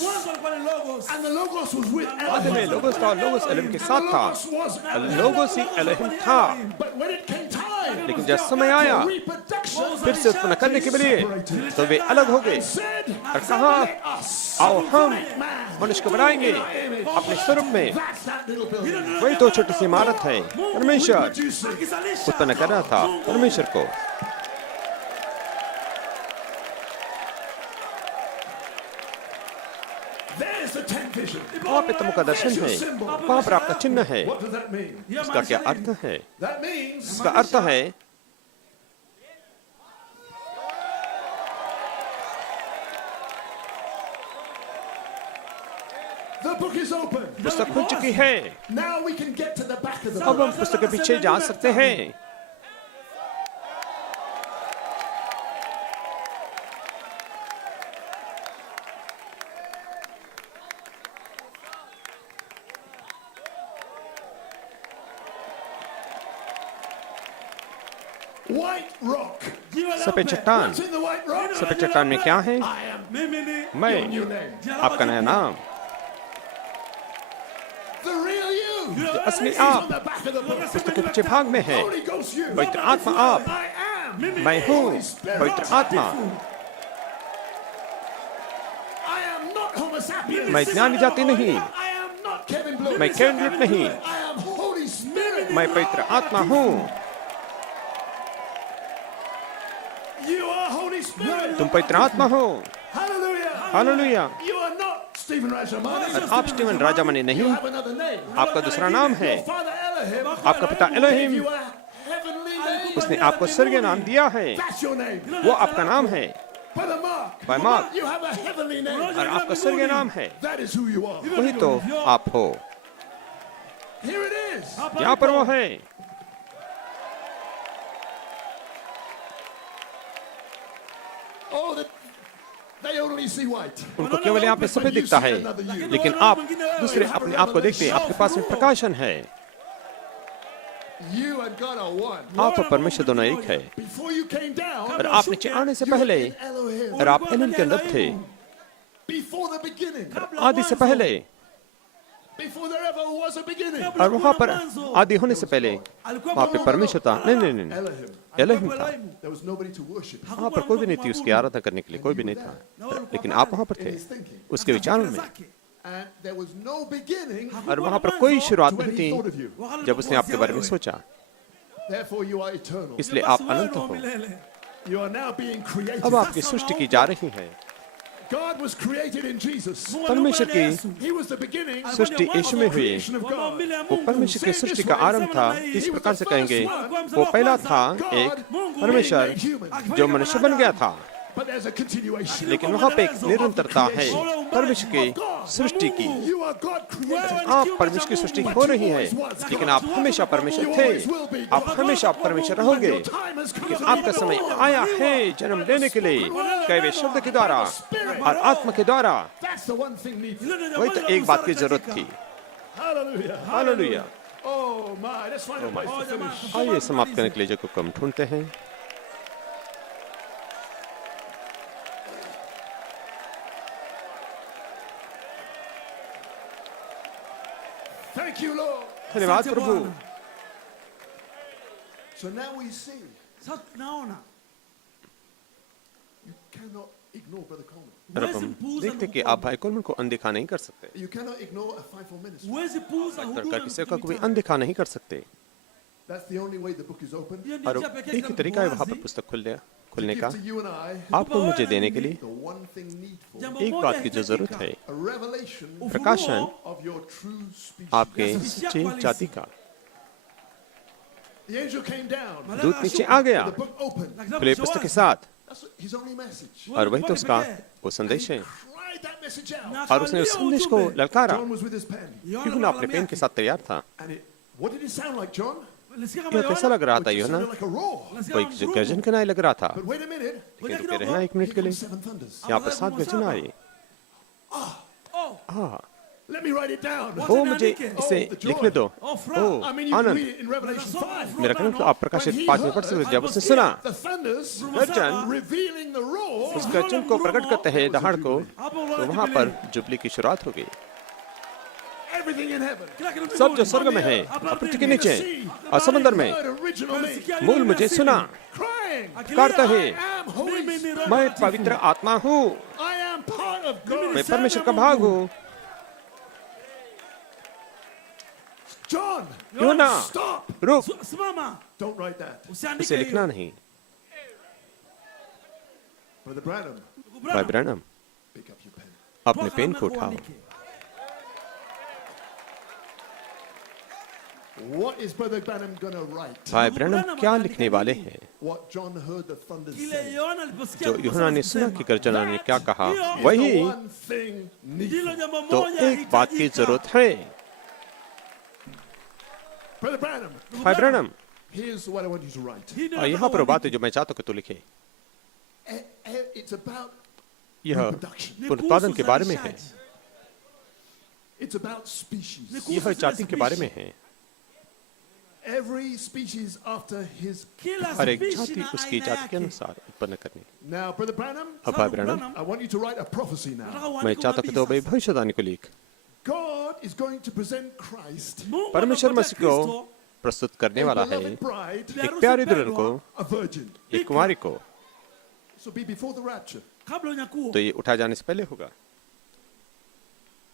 And the Logos was with आदि में Elohim. लोगोस था और लोगोस एलोहिम के And साथ the था। Logos was logos he Elohim था, But when it came time time लेकिन जब समय आया for reproduction, फिर से उत्पन्न करने के लिए separated. तो वे अलग हो गए And said, और कहा "Let us आओ हम make man मनुष्य को बनाएंगे अपने स्वरूप में। That's that little building. वही तो छोटी सी इमारत है परमेश्वर Producing. उत्पन्न कर रहा था परमेश्वर को। There's the tent vision. वहाँ पे तुमका दर्शन है, वहाँ पर आपका चिन्ह है। What does that mean? इसका क्या अर्थ है? That means इसका अर्थ है the book is open. पुस्तक खुल चुकी है। Now we can get to the back of the अब book. हम पुस्तक के पीछे जा सकते हैं। White rock. सफेद चट्टान, What's in the white rock? सफेद चट्टान में क्या है? I am your मैं, new name. आपका नया नाम, The real you. असली It's on आप the back of the book. पुस्तक के पीछे भाग में है। Holy Ghost you. पवित्र आत्मा आप, I am. मैं हूँ Holy Spirit. पवित्र आत्मा। I am not Homo sapiens. मैं ज्ञानी जाति नहीं, I am not Kevin Blue. मैं केविन ब्लिट नहीं, I am Holy Spirit. मैं पवित्र आत्मा हूँ। You are Holy Spirit. तुम पवित्र आत्मा हो। Hallelujah. Hallelujah. You are not Stephen Rajamani. और आप स्टीवन राजामणि You नहीं, have another name. आपका दूसरा नाम है। Your father Elohim आपका पिता gave Elohim, you a heavenly name. उसने आपको स्वर्गीय नाम दिया है। That's your name. वो आपका नाम है। Brother Mark. भाई mark, You have a heavenly name. और आपका स्वर्गीय नाम है। That is who you are. वही तो आप हो। Here it is. यहाँ पर वो है। Oh, they only see white. उनको केवल यहाँ पे सफेद दिखता है, लेकिन आप दूसरे अपने आप को देखते हैं, आपके पास में प्रकाशन है। You and God are one. आप और परमेश्वर दोनों एक है। Before you came down, और आप नीचे आने से पहले you were in Elohim. और आप एलन के अंदर थे, Before the beginning. आदि से पहले, Before there ever was a beginning. और वहाँ पर आदि होने से पहले वहाँ पे परमेश्वर था। नहीं नहीं नहीं, Elohim. एलोहिम था। There was nobody to worship. वहाँ पर कोई भी नहीं थी उसकी आराधना करने के लिए, कोई भी नहीं था, लेकिन आप वहाँ पर थे उसके विचारों में। And there was no beginning. और वहाँ पर कोई शुरुआत when नहीं he thought of थी you. जब उसने आपके बारे में सोचा, Therefore you are eternal. इसलिए आप अनंत हो। You are now being created. अब आपकी सृष्टि की जा रही है। God was created in Jesus. परमेश्वर की He was the beginning. सृष्टि यीशु में हुई। Creation of God. वो परमेश्वर की सृष्टि का आरंभ था। इस प्रकार से कहेंगे, वो पहला था एक परमेश्वर जो मनुष्य बन गया था। But there's a continuation. लेकिन वहाँ पे एक निरंतरता है परमेश्वर की सृष्टि की। You are God created. आप परमेश्वर की सृष्टि हो रही है, लेकिन आप हमेशा परमेश्वर थे, आप हमेशा परमेश्वर रहोगे। Your time has come. लेकिन आपका समय आया है जन्म लेने के लिए, कैवे शब्द के द्वारा और आत्मा के द्वारा। That's the one thing needed. वही तो एक बात की जरूरत थी। Hallelujah. Hallelujah. Oh my, let's find a place to finish. आइए समाप्त करने के लिए जगह को हम ढूंढते हैं। Thank you, Lord. धन्यवाद प्रभु। So now we see Sasa tunaona you cannot ignore Brother Coleman. और अब हम देखते हैं कि आप भाई कोलमन को अनदेखा नहीं कर सकते, You cannot ignore a fivefold ministry. huwezi puuza सरकार huduma की सेवा को भी अनदेखा नहीं कर सकते। That's the only way the book is open. Hiyo और ndio njia pekee एक ही तरीका है वहाँ पर wazi. पुस्तक खुलने To का। give to you and I आपको मुझे देने के लिए the one thing needful, Jambo एक moja बात की जो hitajika. जरूरत है, a revelation प्रकाशन of your true species. आपके सच्ची जाति का। The angel came down. दूत नीचे आ गया The book opened. Na kitabu खुले cha पुस्तक के wazi. साथ, That's his only message. और वही तो उसका वो संदेश है। Cried that message out. Na और उसने उस संदेश को ललकारा। John was with his pen. यूहन्ना अपने पेन के साथ तैयार था। And what did it sound like, John? Nilisikia यह kama कैसा Yohana, लग रहा था It यूहन्ना? sounded like a roar. कोई गर्जन के नाई लग रहा था। But wait a minute. लेकिन रुके रहना एक मिनट के लिए। Seven thunders. यहाँ पर 7 गर्जन आई। oh, हाँ, Let me write it down. ओ मुझे इसे लिखने दो। oh, O Fra, I mean, you can Anand. read it in Revelation 5. मेरा कहना तो आप प्रकाशित 5 में पढ़ सकते हैं। जब उसने सुना The thunders गर्जन revealing the roar. उस गर्जन को प्रकट करते हैं दहाड़ को, तो वहाँ पर जुबली की शुरुआत हो गई। everything in heaven. सब जो स्वर्ग में है और पृथ्वी के नीचे और समंदर में, Heard original me मूल मुझे सुना, crying, करता है, I am Holy Spirit. मैं पवित्र आत्मा हूँ, I am part of God. मैं परमेश्वर का भाग हूँ। John, यूना, stop. रुक, Simama. Don't write that. Usiandike उसे लिखना hiyo. नहीं। Brother Branham, भाई Branham, pick up your pen. अपने Toka पेन na को उठाओ। kuandike. What is Brother Branham going to write? भाई ब्रैनम क्या लिखने वाले हैं? What John heard the thunder Kile say. Yohana aliposikia जो यूहन्ना ने सुना कि गर्जना ने क्या कहा, Is वही the one thing ndilo needful. jambo तो moja एक बात की जरूरत है। Brother Branham, भाई Branham, here's what I want you to write. और यहाँ पर वो बात है जो मैं चाहता हूँ कि तू लिखे। It's about यह reproduction. उत्पादन के बारे में है, It's about species. यह जाति के बारे में है। Every species after his. हर एक जाति उसकी जाति के अनुसार उत्पन्न करनी। Now, Brother Branham, अब भाई Branham, I want you to write a prophecy now. मैं चाहता हूँ कि तू भाई भविष्यवाणी को लिख। God is going to present Christ, परमेश्वर मसीह को प्रस्तुत करने a वाला है, beloved bride, एक प्यारी दुल्हन को, a virgin. एक कुमारी को। This will be before the rapture. kabla unyakuo. तो ये उठाए जाने से पहले होगा।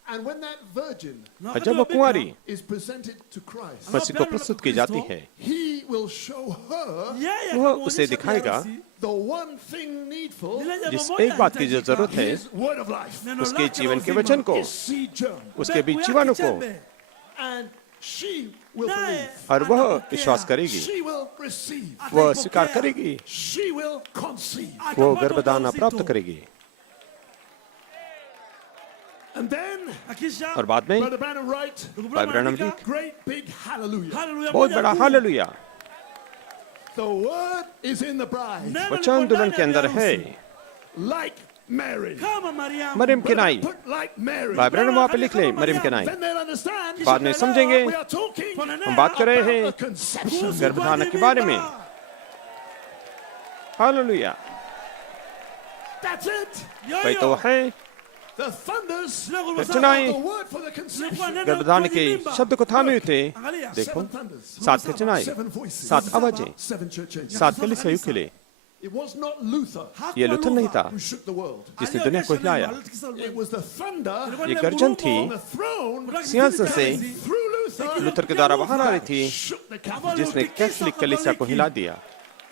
And when that virgin Na और wakati जब wa वो कुमारी is presented to Christ, मसीह को प्रस्तुत की जाती है, he will show her Yeye वह akamwonyesha उसे दिखाएगा biharusi, the one thing needful, lile jambo जिस moja एक बात की जो hitajika, जरूरत है, his word of life, neno उसके lake la जीवन के uzima, वचन को, his seed germ. उसके बीच mbegu yake जीवाणु को, chembe, And she will naye believe. और वह atapokea, विश्वास करेगी, She will receive. वह ataipokea, स्वीकार करेगी, She will conceive. वो atapata गर्भधारणा ujauzito. प्राप्त करेगी। And then, Akisha, और बाद में Brother Branham write, ndugu भाई Branham ब्रैनम andika, लिख, great big hallelujah. hallelujah बहुत moja बड़ा kuu. Hallelujah, The word is in the bride, Neno वचन liko दुल्हन ndani के ya अंदर है। biharusi. like Mary. Kama Mariamu. Maryam के नाई, Put like Mary. भाई ब्रैनम वहाँ पे लिख ले, मरियम के नाई। Then they'll understand. बाद में समझेंगे, We are talking हम बात कर रहे about हैं the conception. गर्भधारण के बारे में। Hallelujah, That's it. भाई तो है The thunders गर्जनाएं the word for the conception. गर्भधारण के शब्द को थामे हुए थे। देखो, Seven thunders. सात गर्जनाएं, Seven voices. सात आवाजें, Seven churches. सात कलीसियाओं के लिए। It was not Luther ये लूथर नहीं था who shook the world. जिसने दुनिया को हिलाया, It was the thunder ये गर्जन थी on the throne सिंहासन से through Luther लूथर के द्वारा बाहर आ रही थी, shook the Catholic. जिसने कैथोलिक कलीसिया को हिला दिया।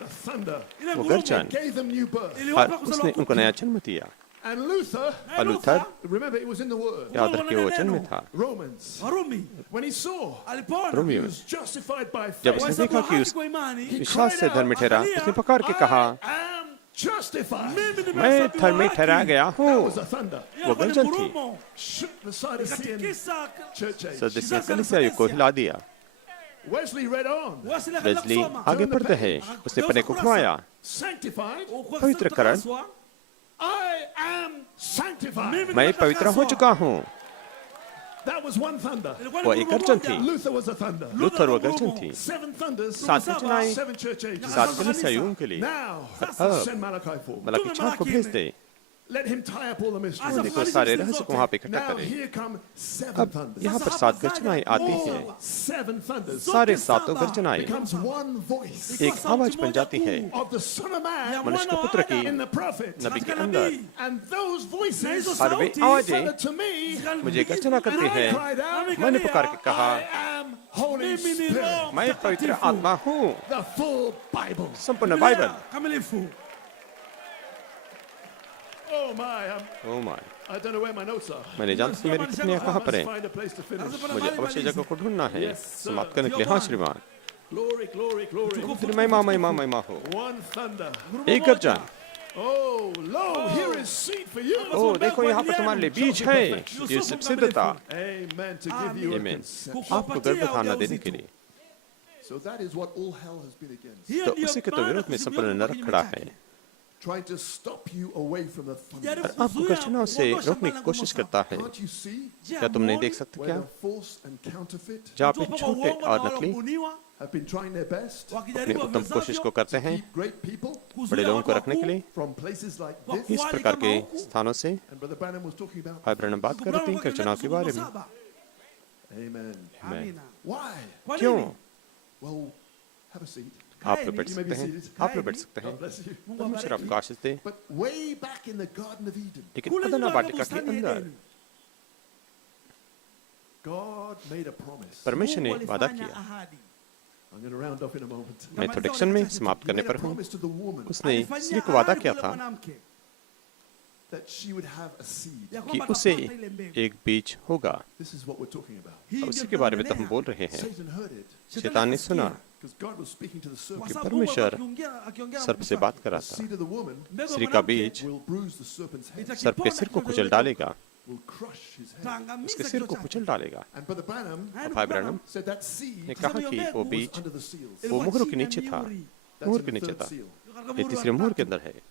The thunder वो गर्जन, gave them new birth. और उसने उनको नया जन्म दिया। And Luther, और Luther, remember it was in the word. याद रखिए वो वचन में था। Romans. Warumi When he saw alipoona Romeo he में was justified by जब faith, उसने देखा कि उस kwa imani विश्वास से धर्म में ठहरा, उसने पकड़ के कहा, I am justified. मैं धर्म में ठहरा गया That हूँ। was a thunder. वो गर्जन थी, Shook the side of sin katikisa church age. सदस्य कलीसिया को हिला दिया। Wesley read on. वेस्ली आगे बढ़ते हैं, उसने पन्ने को घुमाया, Sanctified. पवित्रकरण, I am sanctified. मैं पवित्र हो चुका हूँ। That was one thunder. वो एक गर्जन थी, Luther was a thunder. Luther वो गर्जन थी। Seven thunders. सात गर्जनाएं, Seven church ages. सात कलीसियाओं के लिए। Now, अब send Malachi forth. मलाकी 4 को भेज दे, Let him tie up all the mysteries. देखो सारे रहस्य को वहाँ पे इकट्ठा Now करे। here come seven अब thunders. यहाँ पर 7 गर्जनाएं आती हैं, All seven thunders सारे सातों गर्जनाएं becomes one voice एक आवाज बन जाती है of the Son of Man मनुष्य के पुत्र की, in the prophet. नबी के अंदर। And those voices और वे आवाजें said to me, मुझे गर्जना करती and I हैं। cried out, मैंने पुकार के कहा, I am Holy Spirit. मैं पवित्र आत्मा हूँ। The full Bible. संपूर्ण Bible. kamilifu. Oh my, oh my, I don't know where my notes are. मैं नहीं जानता कि मेरी टिप्पणियाँ कहाँ पर Let's हैं। find a place to finish. मुझे अवश्य जगह को ढूंढना है Yes, sir. समाप्त करने के लिए। हाँ श्रीमान, Glory, glory, glory. तेरी महिमा महिमा महिमा हो। One thunder. एक गर्जन, Oh, lo, here is seed for you. ओह देखो यहाँ पर तुम्हारे लिए बीज है, ये सब सिद्धता। Amen. To give you a आमीन, conception. आपको गर्भधारणा देने के लिए। So that is what all hell has been against. Hiyo तो ndiyo उसी के तो maana विरोध में kuzibiwa संपूर्ण kwa नरक kinyume खड़ा chake. है, Trying to stop you away from the thunder. Jaribu और आपको kuzuia गर्जनाओं से kuondosha रोकने की mbali कोशिश ngumu करता है। Can't you see Je, क्या तुम नहीं hamuoni? देख सकते where क्या? the false and counterfeit जहाँ पे Watu wa झूठे uongo और na नकली waliobuniwa, have been trying their best अपनी wakijaribu उत्तम कोशिश को wawezavyo करते हैं, keep great people kuzuia बड़े लोगों watu को रखने के wakuu लिए from places like kwa this? इस kuwali प्रकार kama के huku. स्थानों से। And Brother Branham was talking about भाई ब्रैनम बात कर रहे थे गर्जनाओं के बारे में। Amen. Amina. Why? Kwa क्यों? nini? Well, have a seat. आप लोग बैठ You may be सकते हैं, seated. आप लोग बैठ सकते हैं। God bless you. Mungu परमेश्वर awabariki. आपको आशीष दे। But way back in the Garden of Eden, लेकिन Kule अदना nyuma ya वाटिका के bustani ya अंदर Edeni, God made a promise. परमेश्वर ने Mungu वादा alifanya किया। ahadi. I'm going to round off in a moment. मैं इंट्रोडक्शन में समाप्त He करने made a पर हूँ। promise to the woman उसने Alifanyia स्त्री को वादा ahadi किया kwa था yule mwanamke, that she would have a seed. ya कि kwamba उसे atapata ile mbegu. एक बीज होगा। This is what we're talking about. Hii उसी ndio के बारे में तो हम tunaongelea. बोल रहे हैं। Satan heard it शैतान ने सुना because God was speaking to the Kwa serpent. कि sababu Mungu परमेश्वर akiongea सर्प से बात कर The रहा था। seed of the woman mbegu ya स्त्री का mwanamke बीज will bruise the serpent's head, सर्प के सिर को कुचल डालेगा, will crush his head. itaangamiza उसके सिर kichwa को chake. कुचल डालेगा। And Brother Branham Yaani भाई Branham Branham said that seed ने कहा कि वो was बीज under the seals. वो ilikuwa मुहरों के chini ya नीचे था, mihuri. That's मुहर in के the नीचे third था। seal. Katika ये muhuri wa तीसरे मुहर के tatu. अंदर है।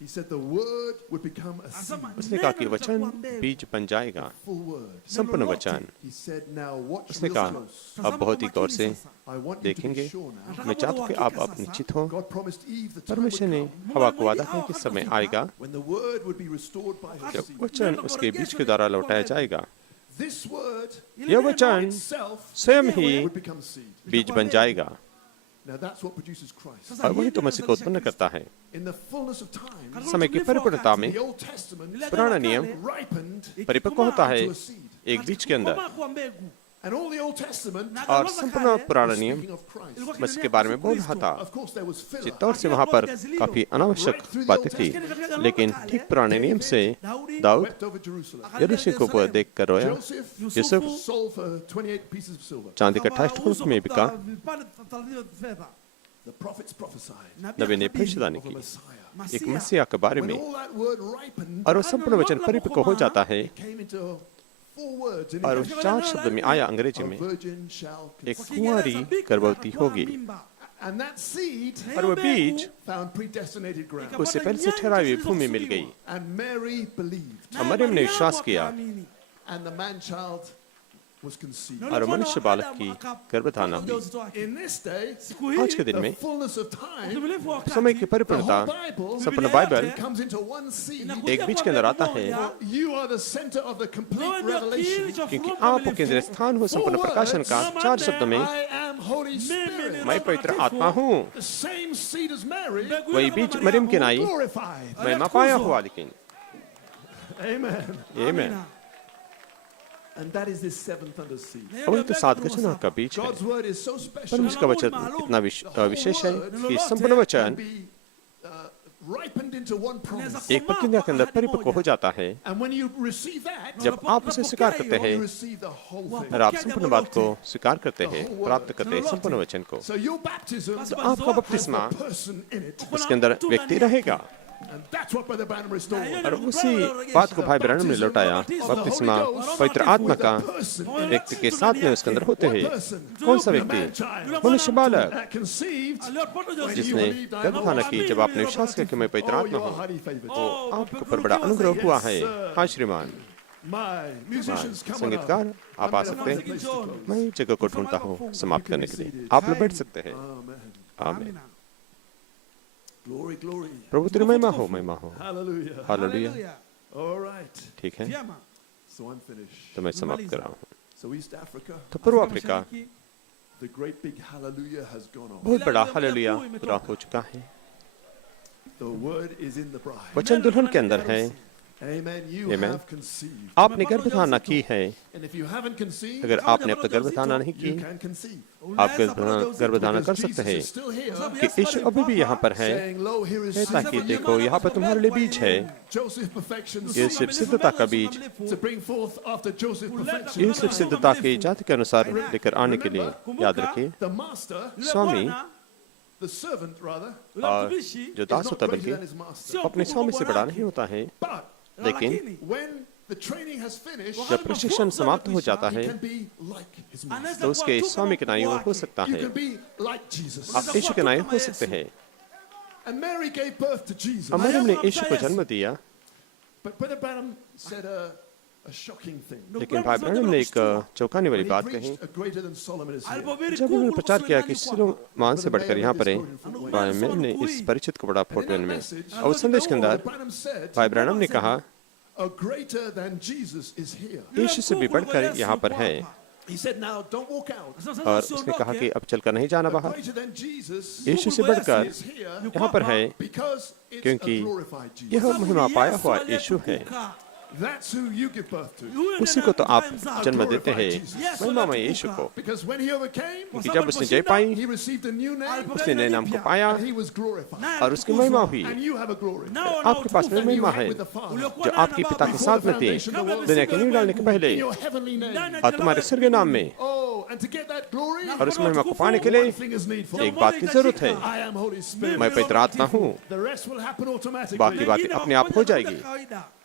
He said the word would become a seed, Asema उसने कहा कि neno वचन litakuwa mbegu. बीज बन जाएगा, full word. संपूर्ण Neno वचन। lote. He said, now watch उसने real कहा close. अब बहुत ही गौर से I want you to be देखेंगे। sure now. मैं चाहता हूँ कि आप अब निश्चित हो। God promised Eve the time would परमेश्वर ने come हवा को वादा किया कि समय आएगा when the word would be restored by her जब seed. वचन उसके बीज के द्वारा लौटाया जाएगा। This word यह वचन itself स्वयं ही would become seed. बीज बन जाएगा Now that's what produces Christ. और वही तो मसीह को उत्पन्न करता है। In the fullness of time, समय की परिपूर्णता में the Old Testament पुराना नियम ripened परिपक्व होता है to a seed. एक बीज के अंदर, Kukomaa kuwa mbegu. And all the Old Testament और संपूर्ण पुराना was नियम speaking of Christ. ilikuwa मसीह के kinenea बारे में kuhusu बोल रहा Kristo. था। Of course, there was filler. जिस तौर से वहाँ पर काफी अनावश्यक बातें थी, लेकिन ठीक पुराने नियम से दाऊद Wept over Jerusalem. यरूशलेम को देख कर रोया। Joseph Yusuf sold for 28 pieces of silver. चांदी का 28 टुकड़ों में बिका। Vipande 30 vya fedha. The prophets prophesied नबी ने भविष्यवाणी of a की Messiah. एक मसीहा के बारे When में, all that word ripened, और वो संपूर्ण वचन परिपक्व हो जाता है it came into 4 words in और English. उस 4 शब्द में आया अंग्रेजी A में, virgin shall एक conceive. कुंवारी गर्भवती होगी। And that seed और वह बीज found predestinated ground. उससे पहले से ठहराई हुई भूमि मिल गई And Mary believed. और मरियम ने विश्वास किया And the man-child was conceived. और मनुष्य बालक की गर्भधारणा हुई। In this day, आज के दिन the में fullness of time, समय की the परिपूर्णता, whole Bible संपूर्ण Bible comes into one seed. एक बीज के अंदर आता है, You are the center of the complete revelation. क्योंकि आप केंद्र स्थान हो संपूर्ण प्रकाशन का। 4 शब्दों में, I am Holy Spirit. मैं पवित्र आत्मा हूँ। The same seed as Mary, वही बीज मरियम के नाई glorified. महिमा पाया हुआ, लेकिन Amen. आमीन। And that is this seventh thunder seed. और वही तो 7 गजना का बीज है। God's word is so special. परमेश्वर का वचन इतना विशेष है कि संपूर्ण वचन can be ripened into one promise. एक प्रतिज्ञा के अंदर परिपक्व हो जाता है। And when you receive that, जब आप उसे स्वीकार करते हैं you receive the whole thing. और आप संपूर्ण बात को स्वीकार करते हैं, प्राप्त करते हैं संपूर्ण वचन को, So your baptism तो आपका has बपतिस्मा a person in it. उसके अंदर व्यक्ति रहेगा। And that's what Brother Branham restored. और उसी बात को भाई ब्रैनम ने लौटाया। बपतिस्मा पवित्र आत्मा का व्यक्ति के साथ में उसके अंदर होते हैं। कौन सा व्यक्ति? मनुष्य बालक That conceived जिसने गर्भधारणा की जब आपने विश्वास किया कि मैं पवित्र आत्मा your हूँ, highly favored. वो आपके ऊपर बड़ा अनुग्रह हुआ है। हाँ श्रीमान, My musicians come on up. संगीतकार आप आ सकते हैं। मैं जगह को ढूंढता हूँ समाप्त करने के लिए। आप लोग बैठ सकते हैं। Amen. आमीन। Glory, glory. प्रभु तेरी महिमा हो, महिमा हो। Hallelujah. हालेलुया। All right. ठीक है, So I'm finished. तो मैं समाप्त कर रहा हूँ। So East Africa, तो पूर्व Africa the great big hallelujah has gone on. बहुत बड़ा हालेलुया पूरा हो चुका है। The word is in the bride. वचन दुल्हन के अंदर है। Amen. You Amen. have conceived. आपने गर्भधारणा की है। And if you haven't conceived, अगर आपने अब तक गर्भधारणा नहीं की, you can conceive. आप गर्भधारणा कर सकते Jesus हैं is still here, कि यीशु अभी भी यहाँ पर है, saying, Lo, here is कहता seed कि for you. देखो यहाँ पर तुम्हारे लिए बीज है। Joseph perfection. ये सिर्फ सिद्धता का बीज, To bring forth after Joseph perfection. ये सिर्फ सिद्धता की जाति के अनुसार लेकर आने के लिए। याद रखिए, The master, Swami the servant rather, और जो is दास not होता है greater बल्कि than his master. वो अपने स्वामी से बड़ा नहीं होता है, But लेकिन when the training has finished, जब प्रशिक्षण समाप्त हो जाता he है can be like his master. तो उसके स्वामी के नाई हो सकता You है। can be like Jesus. आप यीशु के नाई हो सकते हैं। And Mary gave birth to Jesus. और मरियम ने यीशु को जन्म दिया, But Brother Branham said a shocking thing. लेकिन भाई ब्रैनम ने एक चौंकाने वाली When he बात कही। preached, a greater than Solomon is here. जब उन्होंने प्रचार किया कि सुलेमान से बढ़कर यहाँ पर है, भाई मेरे ने इस परिचित को बड़ा फोटो में, और उस संदेश के अंदर Branham said, भाई ब्रैनम ने कहा a greater than Jesus is here. यीशु से भी बढ़कर यहाँ पर है। He said, now don't walk out. और उसने कहा कि अब चलकर नहीं जाना But बाहर। greater than Jesus यीशु से बढ़कर is here यहाँ पर है because it's a क्योंकि glorified Jesus. यह महिमा पाया हुआ यीशु है। That's who you give birth to. उसी को तो आप जन्म देते हैं, महिमामय यीशु को। Because when he overcame, कि जब उसने जय पाई, he received a new name उसने नए नाम को पाया and he was glorified. और उसकी महिमा हुई। And you have a glory. आपके पास में महिमा है जो आपके पिता के साथ में थी दुनिया के नींव डालने के पहले In your heavenly name. और तुम्हारे स्वर्गीय नाम में। Oh, and to get that glory, और उस महिमा को पाने के लिए one thing is needful. एक बात की जरूरत है, I am Holy Spirit. मैं पवित्र आत्मा हूँ। The rest will happen automatically. बाकी बातें अपने आप हो जाएगी।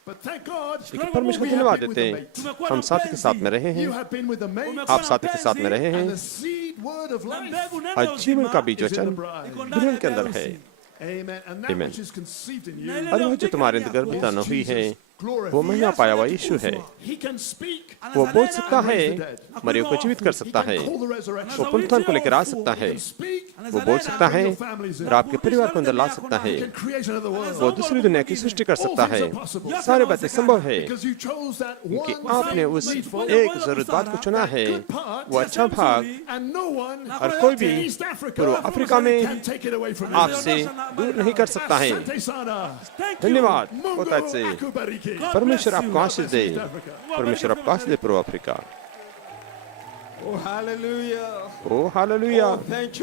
But thank God, लेकिन परमेश्वर को we have धन्यवाद been with देते the हैं, mate. हम साथी के साथ में रहे हैं, You have been with the mate. आप साथी के साथ में रहे हैं And the seed word of life और जीवन का बीज is in the वचन bride. दुल्हन के अंदर है। Amen. And that Amen. which is conceived in you और वह जो तुम्हारे अंदर गर्भ उत्पन्न हुई है वो महिमा पाया हुआ यीशु है। He can speak वो बोल सकता है, मरियों को जीवित कर सकता है, call the resurrection. वो पुनरुत्थान को लेकर आ सकता है, He can speak वो बोल सकता है और आपके परिवार को अंदर ला सकता है, He can create another world. वो दूसरी दुनिया की सृष्टि कर सकता है। सारे बातें संभव है Because you chose that कि one आपने thing उस needful एक जरूरत बात को चुना है, वो अच्छा भाग and no one और कोई भी in East Africa पूर्व अफ्रीका में can take it away from you. आपसे दूर नहीं कर सकता है। Asante sana. धन्यवाद Mungu होता है। akubariki. परमेश्वर आपको आशीष दे, परमेश्वर आपको आशीष दे पूर्व Africa. Oh, hallelujah. Oh hallelujah. Thank you.